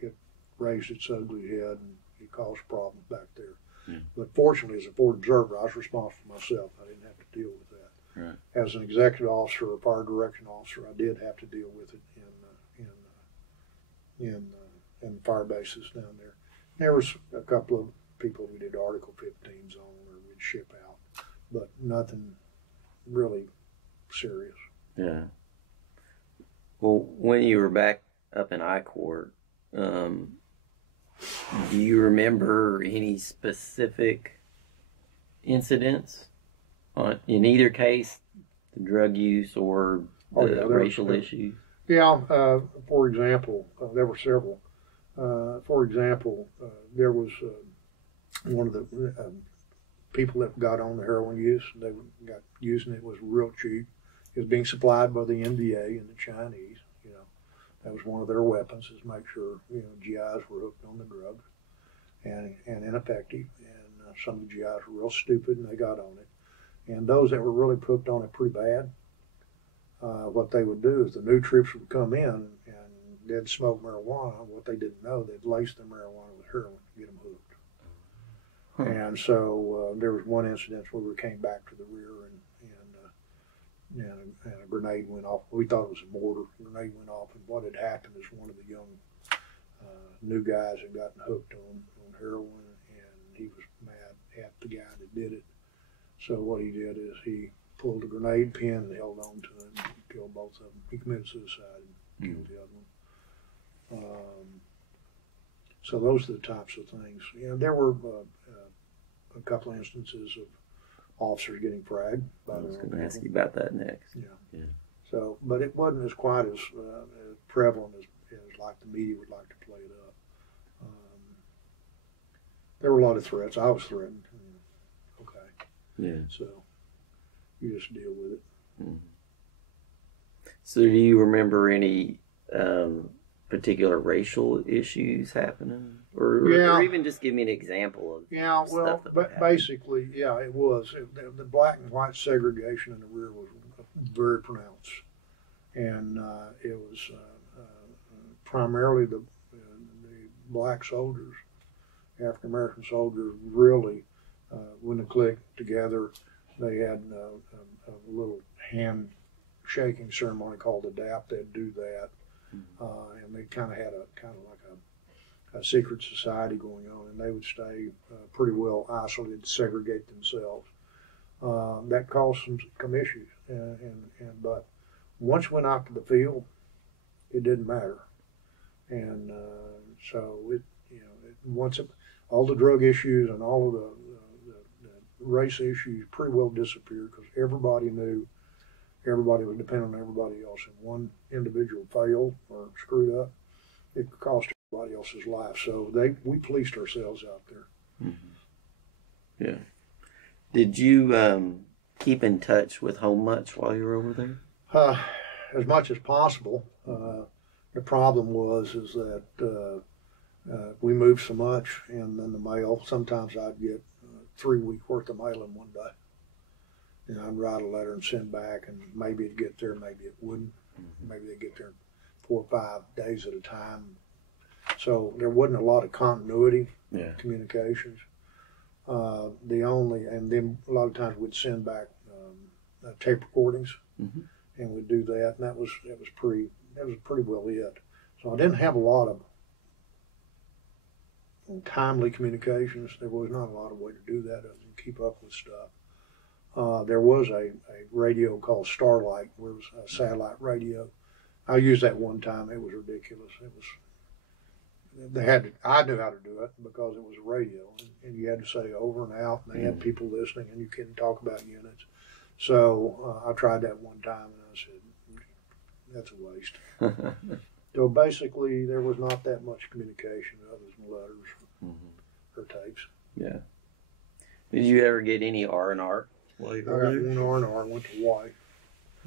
it raised its ugly head, and it caused problems back there. But fortunately, as a forward observer, I was responsible for myself. I didn't have to deal with that. Right. As an executive officer or fire direction officer, I did have to deal with it in fire bases down there. There was a couple of people we did Article 15s on, or we'd ship out, but nothing really serious. Yeah. Well, when you were back up in I Corps, do you remember any specific incidents in either case, the drug use or the racial issues? Yeah. For example, there were several. For example, there was one of the people that got on the heroin use. They got using it was real cheap. It was being supplied by the NDA and the Chinese. You know, that was one of their weapons, is make sure GIs were hooked on the drug and ineffective. And some of the GIs were real stupid and they got on it. And those that were really hooked on it pretty bad, what they would do is the new troops would come in and they'd smoke marijuana. What they didn't know, they'd lace the marijuana with heroin to get them hooked. Huh. And so there was one incident where we came back to the rear and a grenade went off. We thought it was a mortar. A grenade went off, and what had happened is one of the young new guys had gotten hooked on heroin, and he was mad at the guy that did it. So what he did is he pulled a grenade pin and held on to him and killed both of them. He committed suicide and killed the other one. So those are the types of things. Yeah, there were a couple of instances of officers getting fragged. I was going to ask you about that next. Yeah. So, but it wasn't as quite as prevalent as like the media would like to play it up. There were a lot of threats. I was threatened. Okay. Yeah. So you just deal with it. Mm-hmm. So do you remember any particular racial issues happening? Or even just give me an example of stuff that basically, it was. The black and white segregation in the rear was very pronounced. And it was primarily the black soldiers, African American soldiers, really, when they clicked together, they had a little hand shaking ceremony called the dap. They'd do that. And they kind of had like a secret society going on, and they would stay pretty well isolated, segregate themselves. That caused some issues, but once went out to the field, it didn't matter, and so all the drug issues and all of the race issues pretty well disappeared because everybody knew. Everybody was dependent on everybody else. If one individual failed or screwed up, it cost everybody else's life. So we policed ourselves out there. Mm-hmm. Yeah. Did you keep in touch with home much while you were over there? As much as possible. The problem was that we moved so much, and then the mail. Sometimes I'd get 3 weeks worth of mail in one day. And I'd write a letter and send back, and maybe it'd get there, maybe it wouldn't. Mm-hmm. Maybe they'd get there 4 or 5 days at a time. So there wasn't a lot of continuity communications. And then a lot of times we'd send back tape recordings, and we'd do that, and that was pretty well it. So I didn't have a lot of timely communications. There was not a lot of way to do that other than keep up with stuff. There was a radio called Starlight, where it was a satellite radio. I used that one time. It was ridiculous. I knew how to do it because it was a radio, and you had to say over and out, and they had people listening, and you couldn't talk about units. So I tried that one time, and I said, that's a waste. So basically, there was not that much communication other than letters or tapes. Yeah. Did you ever get any R&R? I got one R&R, went to Hawaii.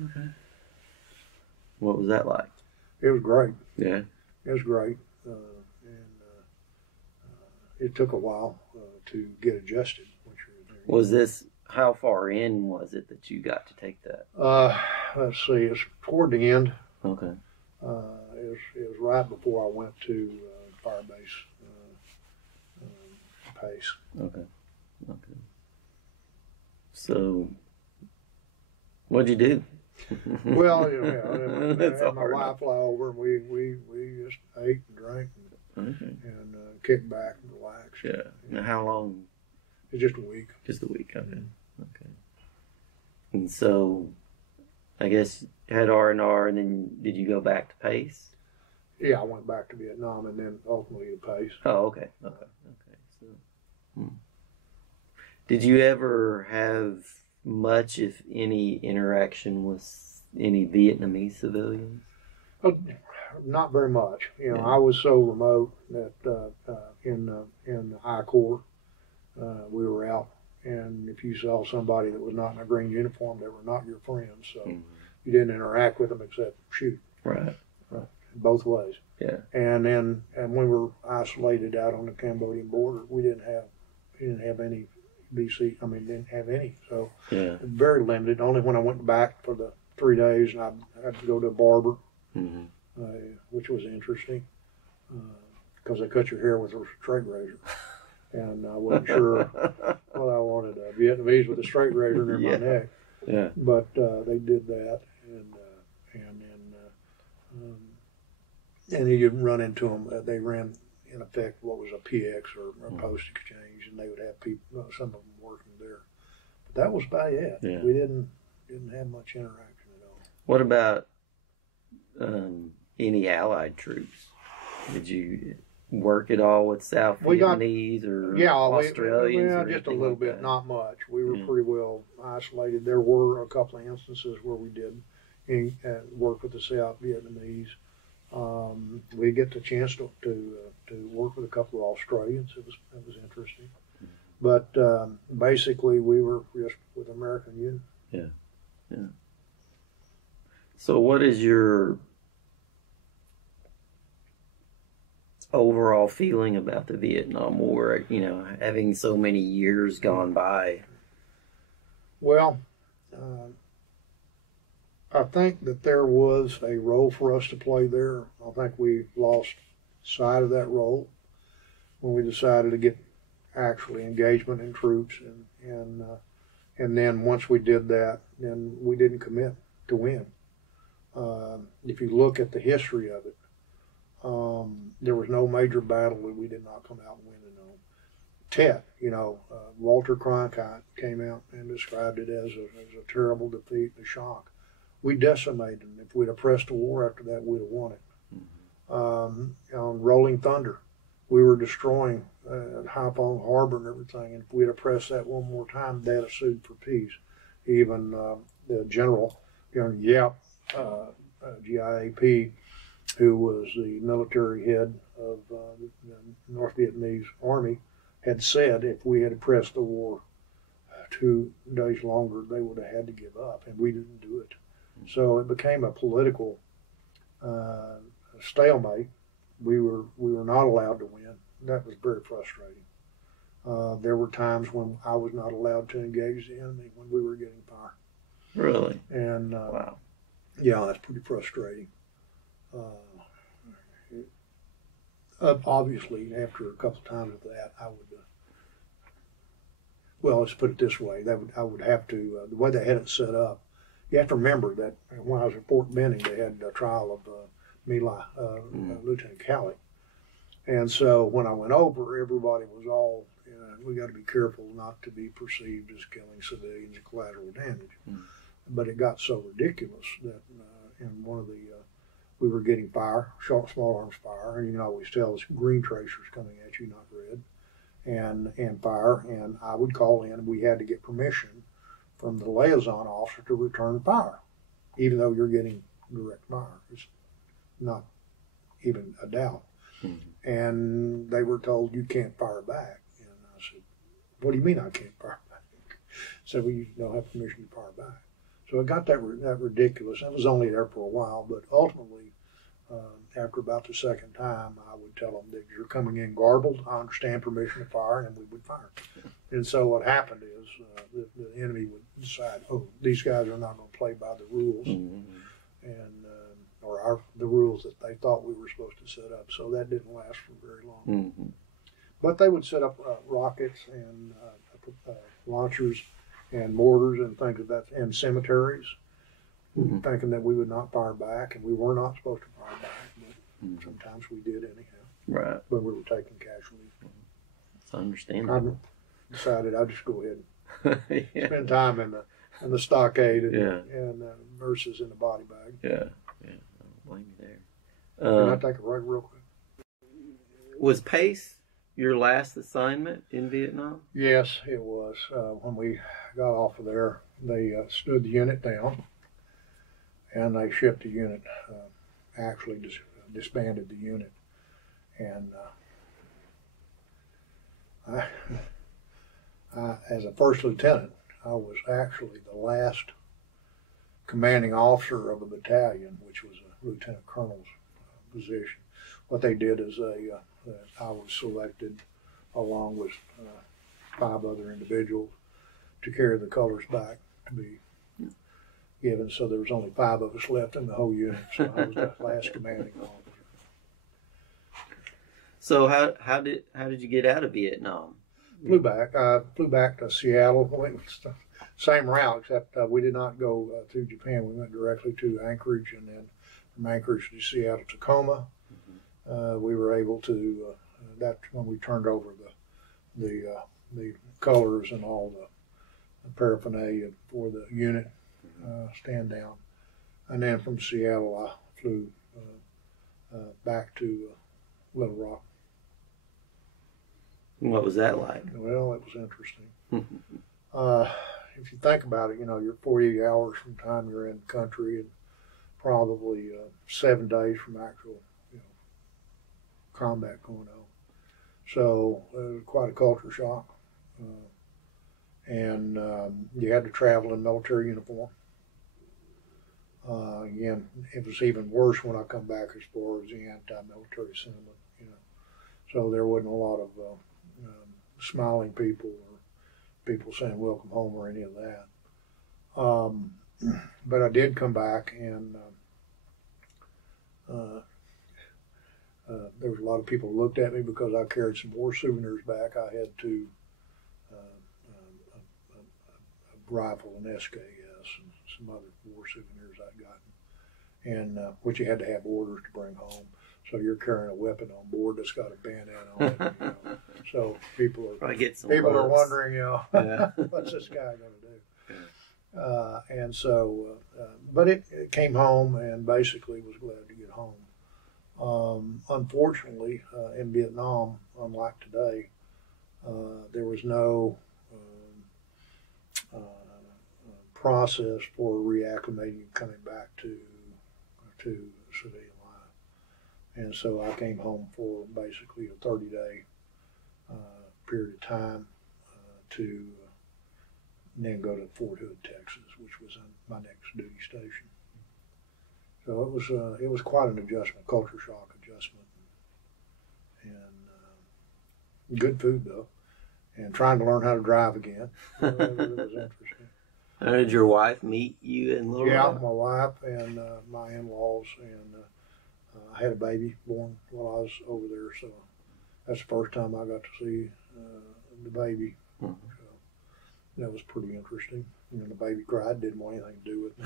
Okay. What was that like? It was great. Yeah. It was great. It took a while to get adjusted. Was this, how far in was it that you got to take that? Let's see, it's toward the end. Okay. It was right before I went to Firebase Pace. Okay. So, what'd you do? Well, I had my wife fly over, and we just ate and drank and kicked back and relaxed. Yeah. Now, how long? It's just a week. Just a week. Okay. And so, I guess you had R&R, and then did you go back to Pace? Yeah, I went back to Vietnam, and then ultimately to Pace. Oh, okay. So, did you ever have much, if any, interaction with any Vietnamese civilians? Not very much. You know, Yeah. I was so remote that in the I Corps, we were out, and if you saw somebody that was not in a green uniform, they were not your friends. So you didn't interact with them except shoot. Right. Right. Both ways. Yeah. And when we were isolated out on the Cambodian border, we didn't have any BC. I mean, didn't have any. So Yeah. very limited. Only when I went back for the 3 days, and I had to go to a barber, which was interesting because they cut your hair with a straight razor, and I wasn't sure what I wanted. A Vietnamese with a straight razor near my neck. Yeah. But they did that, and you run into them. They ran, in effect, what was a PX or a post exchange, and they would have people, some of them working there. But that was about it. Yeah. We didn't have much interaction at all. What about any Allied troops? Did you work at all with South Vietnamese or Australians? Just a little bit, not much. We were pretty well isolated. There were a couple of instances where we did work with the South Vietnamese. We get the chance to work with a couple of Australians. It was interesting, but basically we were just with American Union. Yeah. So, what is your overall feeling about the Vietnam War? You know, having so many years gone by. Well, I think that there was a role for us to play there. I think we lost sight of that role when we decided to get actually engagement in troops, and then once we did that, then we didn't commit to win. If you look at the history of it, there was no major battle that we did not come out winning on. Tet, Walter Cronkite came out and described it as a terrible defeat and a shock. We decimated them. If we'd have pressed the war after that, we'd have won it. On Rolling Thunder, we were destroying Haiphong Harbor and everything, and if we'd have pressed that one more time, they'd have sued for peace. Even the general, Giap, GIAP, who was the military head of the North Vietnamese Army, had said if we had pressed the war 2 days longer, they would have had to give up, and we didn't do it. So it became a political stalemate. We were not allowed to win. That was very frustrating. There were times when I was not allowed to engage the enemy when we were getting fire. Really? And wow. Yeah, that's pretty frustrating. Obviously, after a couple of times of that, I would. Well, let's put it this way: I would have to the way they had it set up. You have to remember that when I was at Fort Benning, they had a trial of Lieutenant Calley. And so when I went over, everybody was all, we got to be careful not to be perceived as killing civilians and collateral damage. But it got so ridiculous that in one of the, we were getting fire, small arms fire, and you can always tell it's green tracers coming at you, not red, and fire. And I would call in, we had to get permission from the liaison officer to return fire, even though you're getting direct fire. It's not even a doubt. And they were told, you can't fire back. And I said, what do you mean I can't fire back? Said, well, you don't have permission to fire back. So it got that ridiculous. I was only there for a while, but ultimately, after about the second time, I would tell them that you're coming in garbled. I understand permission to fire, and we would fire. And so what happened is the enemy would decide, oh, these guys are not going to play by the rules, or the rules that they thought we were supposed to set up. So that didn't last for very long. But they would set up rockets and launchers and mortars and things of that, and cemeteries, thinking that we would not fire back, and we were not supposed to fire back. But sometimes we did anyhow. Right. When we were taking casualties. It's understandable. I decided I'd just go ahead and spend time in the stockade and versus in the body bag. Yeah. I don't blame you there. Can I take a break real quick? Was Pace your last assignment in Vietnam? Yes, it was. When we got off of there, they stood the unit down, and they shipped the unit actually disbanded the unit. And as a first lieutenant, I was actually the last commanding officer of a battalion, which was a lieutenant colonel's position. What they did is I was selected along with 5 other individuals to carry the colors back to be given. So there was only 5 of us left in the whole unit. So I was the last commanding officer. So how did you get out of Vietnam? Flew back. I flew back to Seattle. Well, it was the same route, except we did not go through Japan. We went directly to Anchorage, and then from Anchorage to Seattle, Tacoma. We were able to. That's when we turned over the colors and all the paraphernalia for the unit stand down, and then from Seattle I flew back to Little Rock. What was that like? Well, it was interesting. If you think about it, you're 48 hours from the time you're in the country, and probably 7 days from actual combat going on. So it was quite a culture shock. And you had to travel in military uniform. Again, it was even worse when I come back as far as the anti-military sentiment. So there wasn't a lot of smiling people or people saying welcome home or any of that. But I did come back, and there was a lot of people who looked at me because I carried some war souvenirs back. I had 2 a rifle, an SKS, and some other war souvenirs I'd gotten, and which you had to have orders to bring home. So you're carrying a weapon on board that's got a bandana on it. So people are wondering, what's this guy going to do? And so, but it came home, and basically was glad to get home. Unfortunately, in Vietnam, unlike today, there was no process for reacclimating and coming back to civilian life. And so I came home for basically a 30-day period of time to then go to Fort Hood, Texas, which was my next duty station. So it was quite an adjustment, culture shock adjustment, and good food though, and trying to learn how to drive again. It was interesting. How did your wife meet you in Little Rock? Yeah, my wife and my in-laws, and I had a baby born while I was over there, so that's the first time I got to see the baby. Mm-hmm. So that was pretty interesting. The baby cried, didn't want anything to do with me.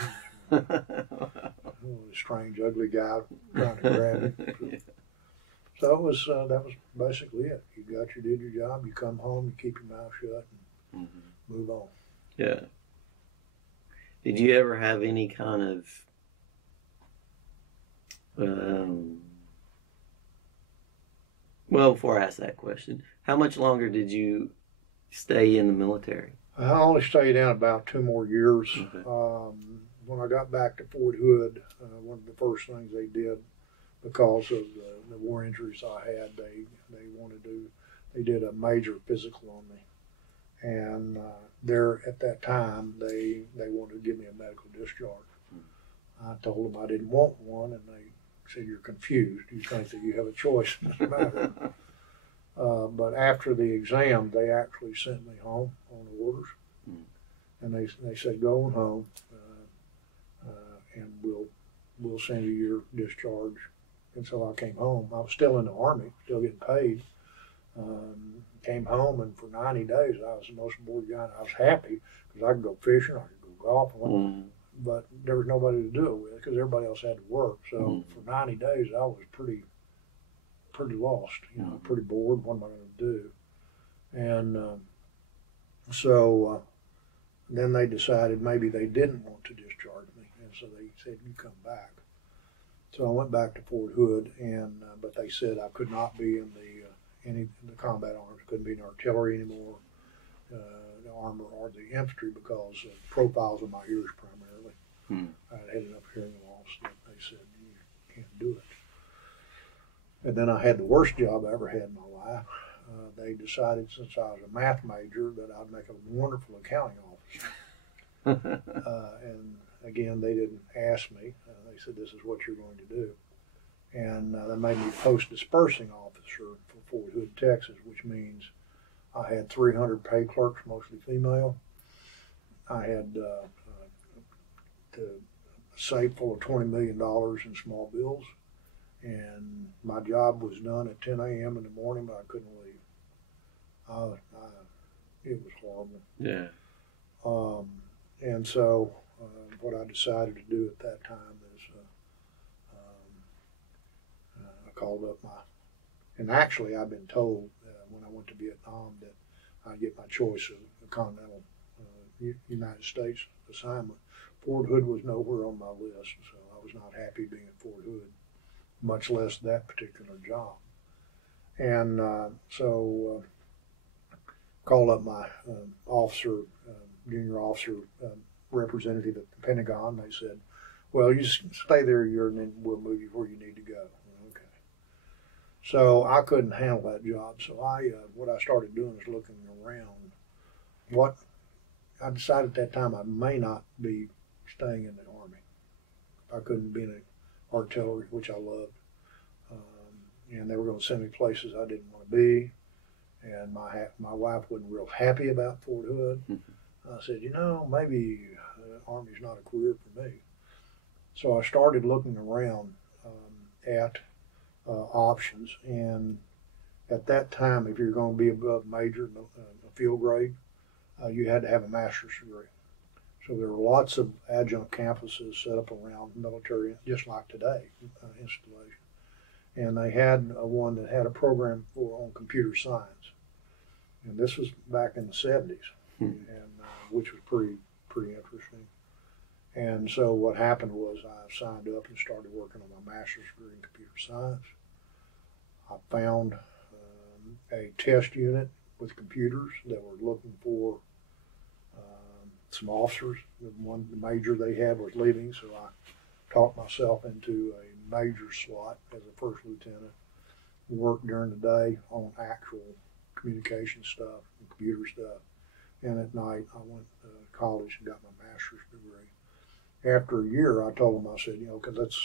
A strange, ugly guy trying to grab me. So it was that was basically it. You did your job. You come home, you keep your mouth shut, and move on. Yeah. Did you ever have any kind of well, before I ask that question, how much longer did you stay in the military? I only stayed in about 2 more years. Okay. When I got back to Fort Hood, one of the first things they did, because of the war injuries I had, they did a major physical on me, and there at that time they wanted to give me a medical discharge. I told them I didn't want one, and they said, "You're confused. You think that you have a choice in this matter." But after the exam, they actually sent me home on orders, and they said, "Go on home, and we'll send you your discharge." And so I came home. I was still in the Army, still getting paid. Came home, and for 90 days, I was the most bored guy. I was happy because I could go fishing, I could go golfing, but there was nobody to do it with because everybody else had to work. So for 90 days, I was pretty lost, pretty bored. What am I going to do? And so then they decided maybe they didn't want to discharge me, and so they said, "You come back." So I went back to Fort Hood, and but they said I could not be in the combat arms, couldn't be in artillery anymore, the armor or the infantry, because of profiles of my ears primarily. I had enough hearing loss that they said you can't do it. And then I had the worst job I ever had in my life. They decided, since I was a math major, that I'd make a wonderful accounting officer. And again, they didn't ask me. They said, this is what you're going to do. And they made me post-dispersing officer for Fort Hood, Texas, which means I had 300 pay clerks, mostly female. I had a safe full of $20 million in small bills. And my job was done at 10 a.m. in the morning, but I couldn't leave. It was horrible. Yeah. And so what I decided to do at that time is I called up and actually I've been told when I went to Vietnam that I'd get my choice of a continental United States assignment. Fort Hood was nowhere on my list, so I was not happy being at Fort Hood, much less that particular job. And so called up my junior officer representative at the Pentagon. They said, well, you just stay there a year and then we'll move you where you need to go. Okay. So I couldn't handle that job. So what I started doing is looking around. I decided at that time I may not be staying in the Army. I couldn't be in the artillery, which I loved. And they were going to send me places I didn't want to be. And my wife wasn't real happy about Fort Hood. I said, maybe the Army's not a career for me. So I started looking around at options. And at that time, if you're going to be above major, a field grade, you had to have a master's degree. So there were lots of adjunct campuses set up around military, just like today, installation. And they had one that had a program on computer science. And this was back in the 70s, and which was pretty interesting. And so what happened was I signed up and started working on my master's degree in computer science. I found a test unit with computers that were looking for some officers. The major they had was leaving, so I talked myself into a major slot as a first lieutenant, worked during the day on actual communication stuff and computer stuff, and at night I went to college and got my master's degree. After a year, I told them, I said, because that's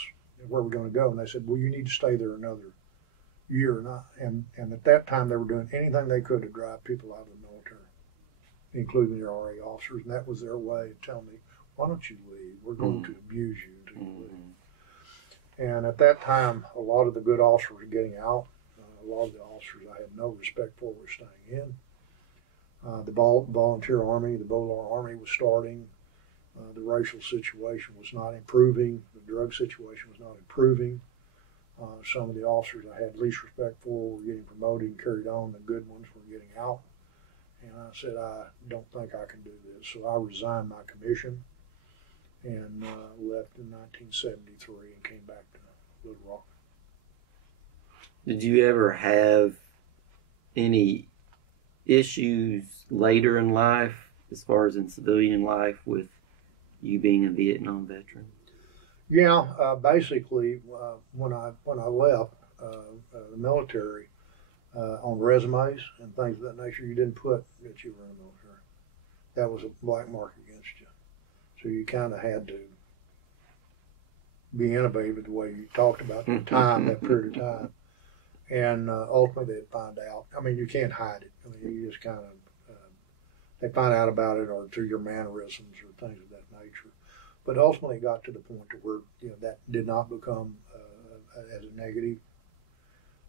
where we're going to go, and they said, well, you need to stay there another year. And at that time, they were doing anything they could to drive people out of the military, including the RA officers, and that was their way of telling me, why don't you leave? We're going to abuse you until you leave. And at that time, a lot of the good officers were getting out. A lot of the officers I had no respect for were staying in. The volunteer army, the Bolar Army was starting. The racial situation was not improving. The drug situation was not improving. Some of the officers I had least respect for were getting promoted and carried on. The good ones were getting out. And I said, I don't think I can do this. So I resigned my commission and left in 1973 and came back to Little Rock. Did you ever have any issues later in life, as far as in civilian life, with you being a Vietnam veteran? Yeah, basically, when I left the military, on resumes and things of that nature, you didn't put that you were in the military. That was a black mark against you. So you kind of had to be innovative the way you talked about the time, that period of time. And ultimately they'd find out. I mean, you can't hide it. I mean, you just kind of, they find out about it or through your mannerisms or things of that nature. But ultimately it got to the point to where, that did not become as a negative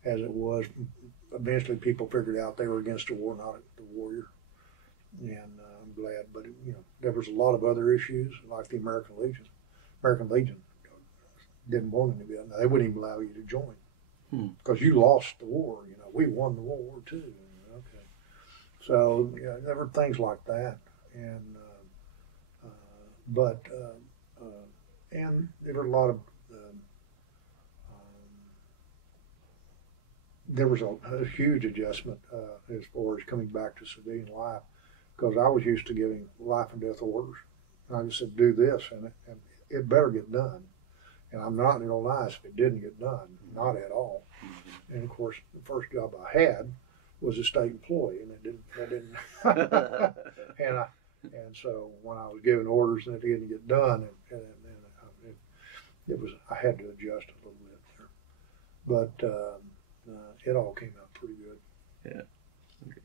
as it was. Eventually people figured out they were against the war, not the warrior. And I'm glad, but there was a lot of other issues like the American Legion. American Legion didn't want him to be. They wouldn't even allow you to join because you lost the war. We won the World War II. Okay, so there were things like that, and and there were a lot of. There was a huge adjustment as far as coming back to civilian life, because I was used to giving life and death orders. And I just said, do this, and it better get done. And I'm not going to lie if it didn't get done, not at all. And of course, the first job I had was a state employee, and I didn't. And so when I was giving orders and it didn't get done, it was, I had to adjust a little bit there, but it all came out pretty good. Yeah. Okay.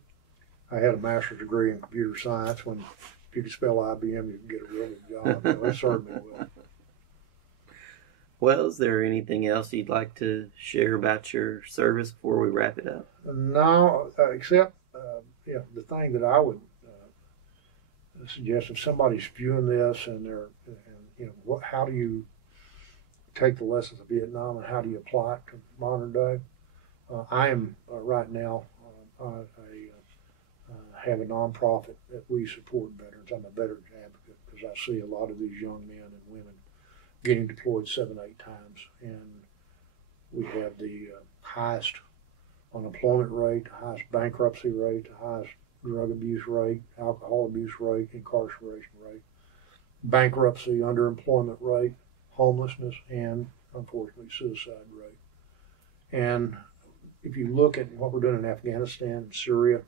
I had a master's degree in computer science. When if you could spell IBM, you could get a real good job. It served me well. Well, is there anything else you'd like to share about your service before we wrap it up? No, except the thing that I would suggest, if somebody's viewing this and how do you take the lessons of Vietnam and how do you apply it to modern day? I am right now. I have a nonprofit that we support veterans. I'm a veterans advocate because I see a lot of these young men and women getting deployed 7, 8 times, and we have the highest unemployment rate, the highest bankruptcy rate, the highest drug abuse rate, alcohol abuse rate, incarceration rate, bankruptcy, underemployment rate, homelessness, and unfortunately suicide rate. And if you look at what we're doing in Afghanistan, Syria,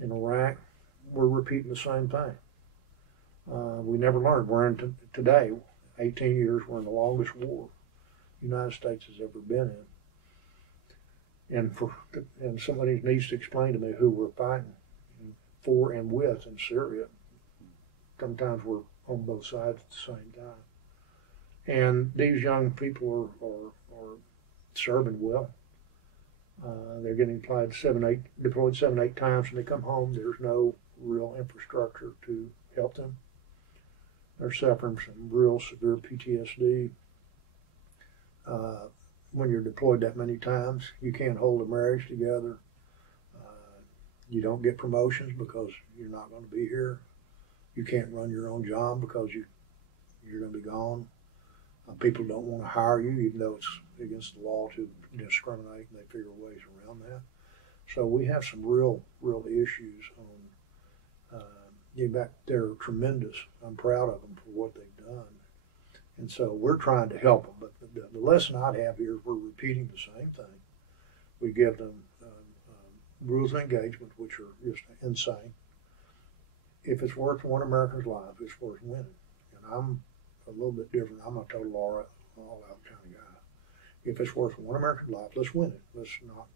and Iraq, we're repeating the same thing. We never learned. We're in today, 18 years, we're in the longest war the United States has ever been in. And somebody needs to explain to me who we're fighting for and with in Syria. Sometimes we're on both sides at the same time. And these young people are serving well. They're getting deployed 7, 8 times, and they come home. There's no real infrastructure to help them. They're suffering from real severe PTSD. When you're deployed that many times, you can't hold a marriage together. You don't get promotions because you're not going to be here. You can't run your own job because you're going to be gone. People don't want to hire you, even though it's against the law to discriminate, and they figure ways around that. So we have some real issues on. They're tremendous. I'm proud of them for what they've done. And so we're trying to help them. But the lesson I'd have here is we're repeating the same thing. We give them rules of engagement, which are just insane. If it's worth one American's life, it's worth winning. And I'm a little bit different. I'm a total all-out kind of guy. If it's worth one American's life, let's win it. Let's not.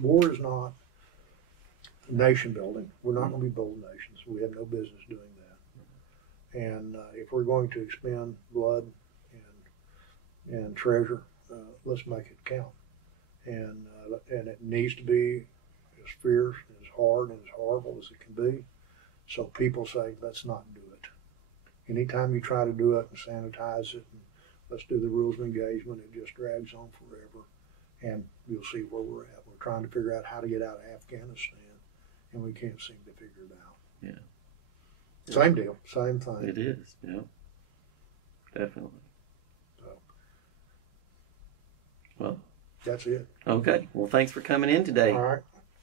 War is not nation building. We're not going to be bold nations. We have no business doing that. And if we're going to expend blood and treasure, let's make it count. And it needs to be as fierce, as hard, and as horrible as it can be. So people say, let's not do it. Anytime you try to do it and sanitize it, and let's do the rules of engagement, it just drags on forever. And you'll see where we're at. We're trying to figure out how to get out of Afghanistan, and we can't seem to figure it out. Yeah. Same deal, same thing. It is, yeah. Definitely. So, well, that's it. Okay. Well, thanks for coming in today. All right.